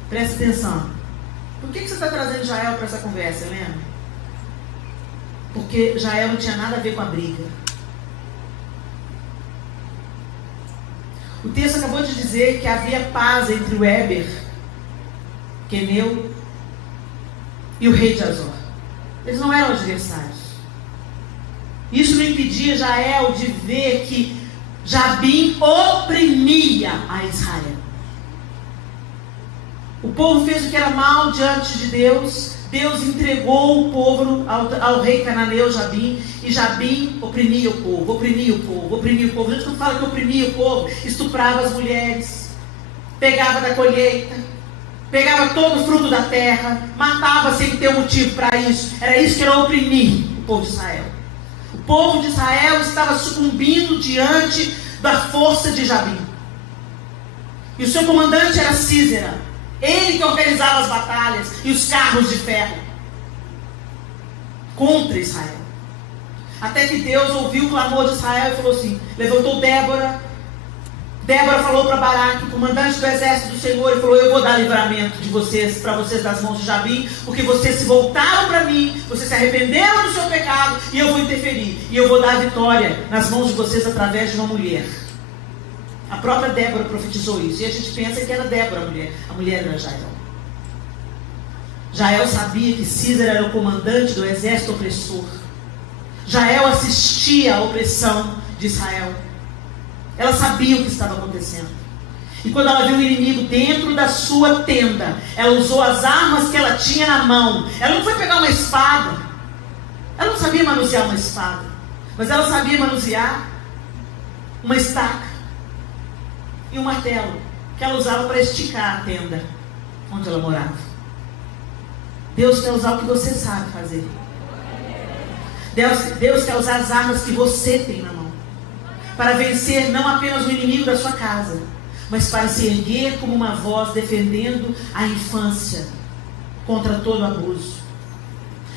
Presta atenção. Por que você está trazendo Jael para essa conversa, Helena? Porque Jael não tinha nada a ver com a briga. O texto acabou de dizer que havia paz entre o Éber, queneu, e o rei de Azor. Eles não eram adversários. Isso não impedia Jael de ver que Jabim oprimia a Israel. O povo fez o que era mal diante de Deus. Deus entregou o povo ao rei cananeu Jabim. E Jabim oprimia o povo, oprimia o povo, oprimia o povo. A gente não fala que oprimia o povo. Estuprava as mulheres, pegava da colheita, pegava todo o fruto da terra, matava sem ter um motivo para isso. Era isso que era oprimir o povo de Israel. O povo de Israel estava sucumbindo diante da força de Jabim. E o seu comandante era Sísera. Ele que organizava as batalhas e os carros de ferro contra Israel. Até que Deus ouviu o clamor de Israel e falou assim, levantou Débora. Débora falou para Baraque, o comandante do exército do Senhor, e falou: eu vou dar livramento de vocês, para vocês das mãos de Jabim, porque vocês se voltaram para mim, vocês se arrependeram do seu pecado, e eu vou interferir, e eu vou dar vitória nas mãos de vocês através de uma mulher. A própria Débora profetizou isso, e a gente pensa que era Débora a mulher era Jael. Jael sabia que Sísera era o comandante do exército opressor. Jael assistia à opressão de Israel. Ela sabia o que estava acontecendo. E quando ela viu o inimigo dentro da sua tenda, ela usou as armas que ela tinha na mão. Ela não foi pegar uma espada. Ela não sabia manusear uma espada. Mas ela sabia manusear uma estaca e um martelo, que ela usava para esticar a tenda onde ela morava. Deus quer usar o que você sabe fazer. Deus quer usar as armas que você tem na mão para vencer não apenas o inimigo da sua casa, mas para se erguer como uma voz defendendo a infância contra todo abuso.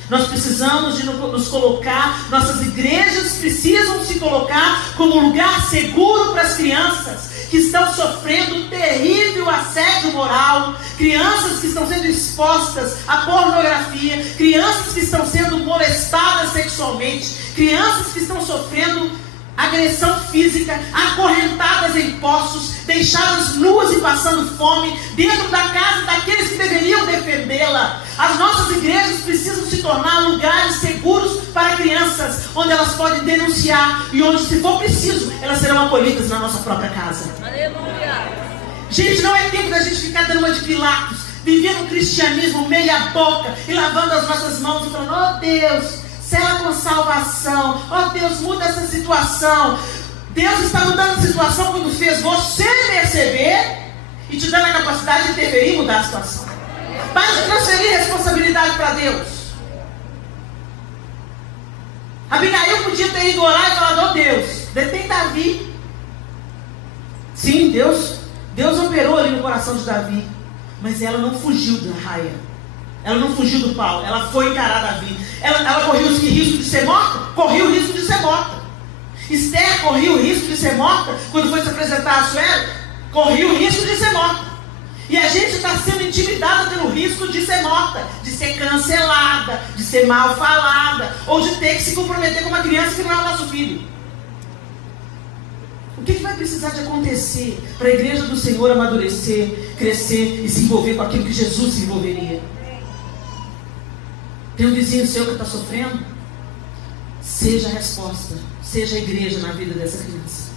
Nós precisamos de nos colocar, nossas igrejas precisam se colocar como um lugar seguro para as crianças que estão sofrendo terrível assédio moral, crianças que estão sendo expostas à pornografia, crianças que estão sendo molestadas sexualmente, crianças que estão sofrendo agressão física, acorrentadas em poços, deixadas nuas e passando fome, dentro da casa daqueles que deveriam defendê-la. As nossas igrejas precisam se tornar lugares seguros para crianças, onde elas podem denunciar e onde, se for preciso, elas serão acolhidas na nossa própria casa. Aleluia! Gente, não é tempo da gente ficar dando uma de Pilatos, vivendo um cristianismo meia boca e lavando as nossas mãos e falando: oh Deus, sela com salvação, oh Deus, muda essa situação. Deus está mudando a situação quando fez você perceber e te dando a capacidade de interferir e mudar a situação. Para de transferir responsabilidade para Deus. Abigail podia ter ido orar e falar: oh Deus, detém Davi. Sim, Deus operou ali no coração de Davi, mas ela não fugiu da raia. Ela não fugiu do pau, ela foi encarar Davi. Ela correu o risco de ser morta? Correu o risco de ser morta. Esther correu o risco de ser morta quando foi se apresentar a Suera? Correu o risco de ser morta. E a gente está sendo intimidada pelo risco de ser morta, de ser cancelada, de ser mal falada, ou de ter que se comprometer com uma criança que não é o nosso filho. O que vai precisar de acontecer para a igreja do Senhor amadurecer, crescer e se envolver com aquilo que Jesus se envolveria? Tem um vizinho seu que está sofrendo? Seja a resposta, seja a igreja na vida dessa criança.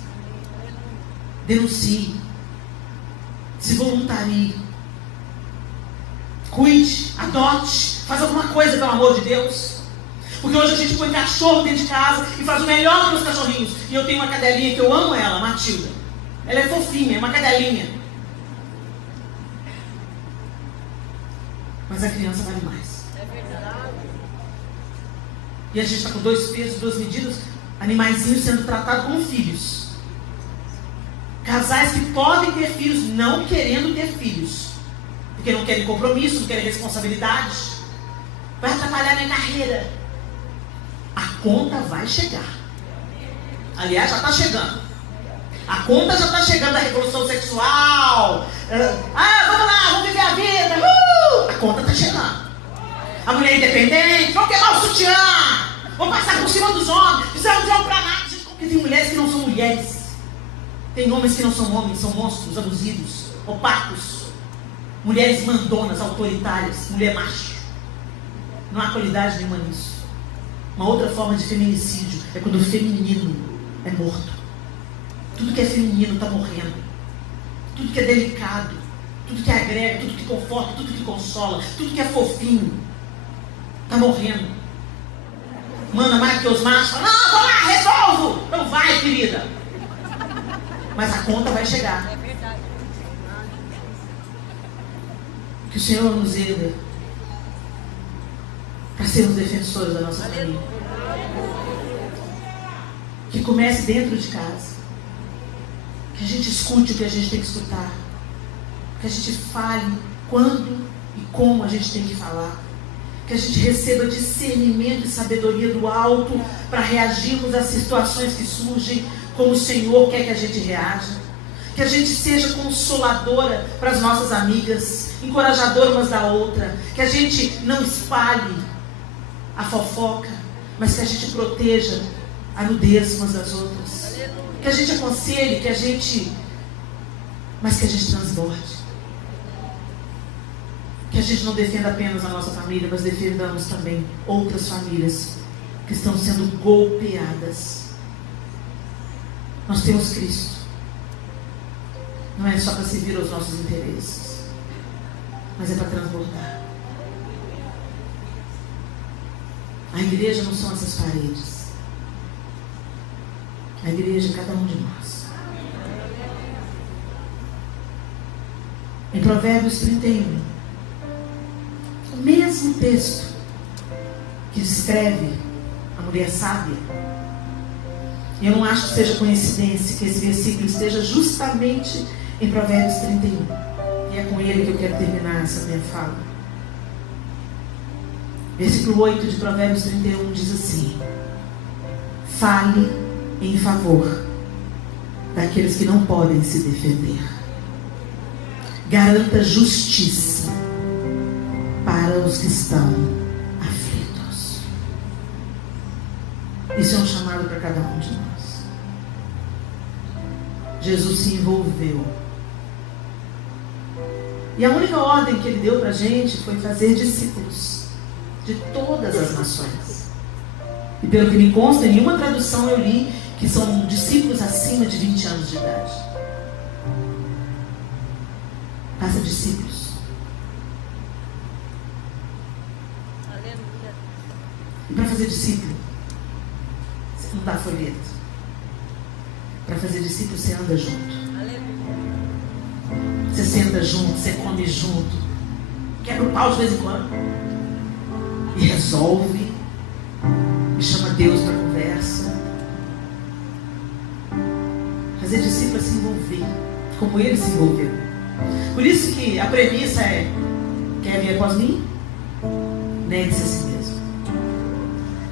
Denuncie, se voluntarie, cuide, adote, faz alguma coisa pelo amor de Deus. Porque hoje a gente põe cachorro dentro de casa e faz o melhor para os cachorrinhos. E eu tenho uma cadelinha que eu amo ela, Matilda. Ela é fofinha, é uma cadelinha. Mas a criança vale mais. E a gente está com 2 pesos, 2 medidas, animaizinhos sendo tratados como filhos. Casais que podem ter filhos não querendo ter filhos, porque não querem compromisso, não querem responsabilidade. Vai atrapalhar minha carreira. A conta vai chegar. Aliás, já está chegando. A conta já está chegando da revolução sexual. Vamos lá, vamos viver a vida. A conta está chegando. A mulher independente, vão quebrar o sutiã, vão passar por cima dos homens, precisam de homem para nada. Porque tem mulheres que não são mulheres, tem homens que não são homens, são monstros, abusivos, opacos, mulheres mandonas, autoritárias, mulher macho. Não há qualidade nenhuma nisso. Uma outra forma de feminicídio é quando o feminino é morto. Tudo que é feminino está morrendo. Tudo que é delicado, tudo que agrega, tudo que conforta, tudo que consola, tudo que é fofinho está morrendo. Manda mais que os machos. Fala: não, vou lá, resolvo. Não vai, querida. Mas a conta vai chegar. É verdade. Que o Senhor nos erga para sermos defensores da nossa família. Que comece dentro de casa. Que a gente escute o que a gente tem que escutar. Que a gente fale quando e como a gente tem que falar. Que a gente receba discernimento e sabedoria do alto para reagirmos às situações que surgem como o Senhor quer que a gente reaja. Que a gente seja consoladora para as nossas amigas, encorajadora umas da outra. Que a gente não espalhe a fofoca, mas que a gente proteja a nudez umas das outras. Que a gente aconselhe, mas que a gente transborde. Que a gente não defenda apenas a nossa família, mas defendamos também outras famílias que estão sendo golpeadas. Nós temos Cristo. Não é só para servir aos nossos interesses, mas é para transbordar. A igreja não são essas paredes. A igreja é cada um de nós. Em Provérbios 31, o mesmo texto que descreve a mulher sábia, eu não acho que seja coincidência que esse versículo esteja justamente em Provérbios 31. E é com ele que eu quero terminar essa minha fala. Versículo 8 de Provérbios 31 diz assim: fale em favor daqueles que não podem se defender. Garanta justiça para os que estão aflitos. Isso é um chamado para cada um de nós. Jesus se envolveu. E a única ordem que ele deu para a gente foi fazer discípulos de todas as nações. E pelo que me consta, em nenhuma tradução eu li que são discípulos acima de 20 anos de idade. Faça discípulos. E para fazer discípulo, você não dá folheto. Para fazer discípulo, você anda junto. Você senta junto, você come junto. Quebra o pau de vez em quando. E resolve. E chama Deus para conversa. Fazer discípulo é se envolver, como ele se envolveu. Por isso que a premissa é: quer vir após mim? Negue-se a si mesmo.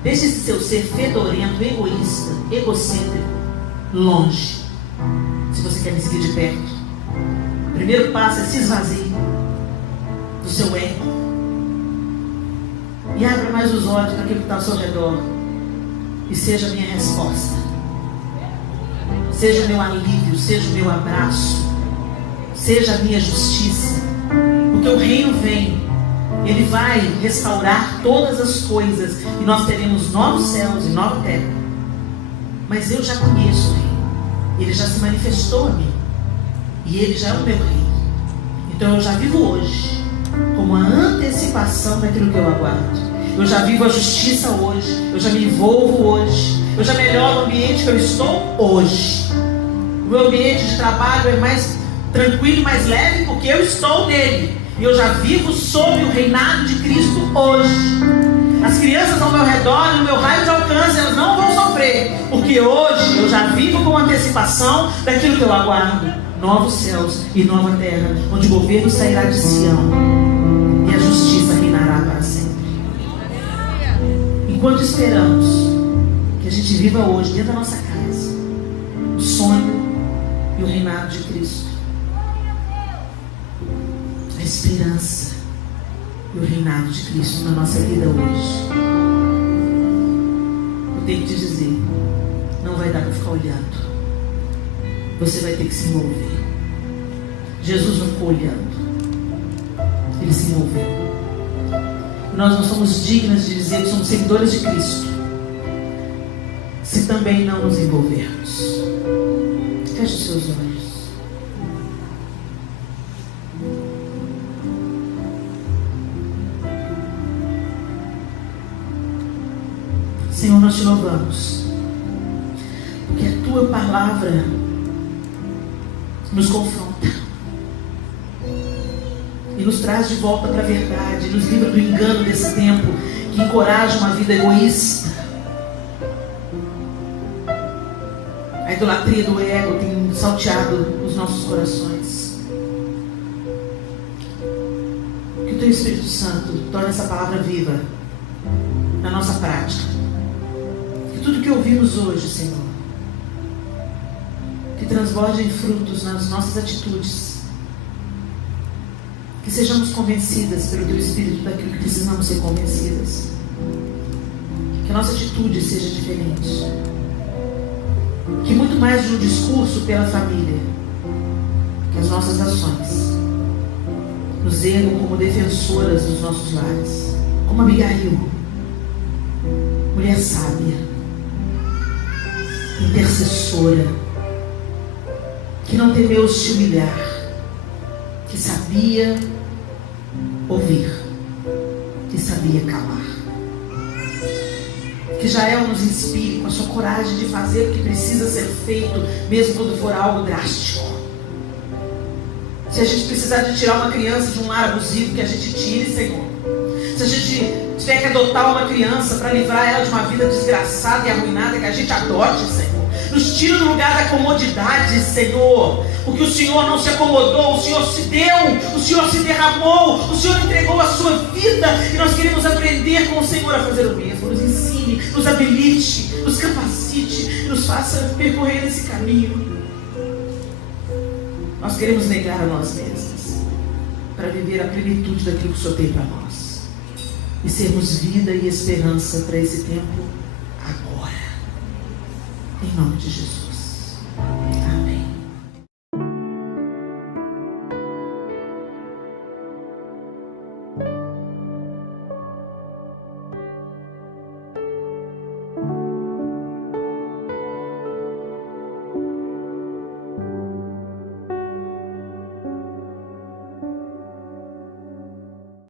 Deixe esse seu ser fedorento, egoísta, egocêntrico longe. Se você quer me seguir de perto, o primeiro passo é se esvazie do seu ego e abra mais os olhos para aquilo que está ao seu redor e seja a minha resposta, seja o meu alívio, seja o meu abraço, seja a minha justiça. Porque o reino vem, ele vai restaurar todas as coisas e nós teremos novos céus e nova terra. Mas eu já conheço o reino, ele já se manifestou a mim e ele já é o meu reino. Então eu já vivo hoje como a antecipação daquilo que eu aguardo. Eu já vivo a justiça hoje, eu já me envolvo hoje, eu já melhoro o ambiente que eu estou hoje. O meu ambiente de trabalho é mais tranquilo, mais leve, porque eu estou nele. E eu já vivo sob o reinado de Cristo hoje. As crianças ao meu redor, no meu raio de alcance, elas não vão sofrer, porque hoje eu já vivo com antecipação daquilo que eu aguardo: novos céus e nova terra, onde o governo sairá de Sião e a justiça reinará para sempre. Enquanto esperamos que a gente viva hoje dentro da nossa casa o sonho e o reinado de Cristo, a esperança e o reinado de Cristo na nossa vida hoje, eu tenho que te dizer: não vai dar para ficar olhando. Você vai ter que se envolver. Jesus não ficou olhando, ele se envolveu. Nós não somos dignas de dizer que somos seguidores de Cristo se também não nos envolvermos. Feche os seus olhos. Senhor, nós te louvamos, porque a tua palavra nos confronta e nos traz de volta para a verdade, nos livra do engano desse tempo que encoraja uma vida egoísta. A idolatria do ego tem salteado os nossos corações. Que o teu Espírito Santo torne essa palavra viva na nossa prática. Que tudo que ouvimos hoje, Senhor, que transborde em frutos nas nossas atitudes. Que sejamos convencidas pelo teu Espírito daquilo que precisamos ser convencidas. Que a nossa atitude seja diferente. Que muito mais de um discurso pela família, que as nossas ações nos ergam como defensoras dos nossos lares. Como Abigail, mulher sábia, intercessora, que não temeu se humilhar, que sabia ouvir, que sabia calar. Que Jael nos inspire com a sua coragem de fazer o que precisa ser feito, mesmo quando for algo drástico. Se a gente precisar de tirar uma criança de um lar abusivo, que a gente tire, Senhor. Se a gente tiver que adotar uma criança para livrar ela de uma vida desgraçada e arruinada, que a gente adote, Senhor. Nos tira do lugar da comodidade, Senhor. Porque o Senhor não se acomodou, o Senhor se deu, o Senhor se derramou, o Senhor entregou a sua vida. E nós queremos aprender com o Senhor a fazer o mesmo. Nos ensine, nos habilite, nos capacite, nos faça percorrer esse caminho. Nós queremos negar a nós mesmos para viver a plenitude daquilo que o Senhor tem para nós. E sermos vida e esperança para esse tempo agora. Em nome de Jesus.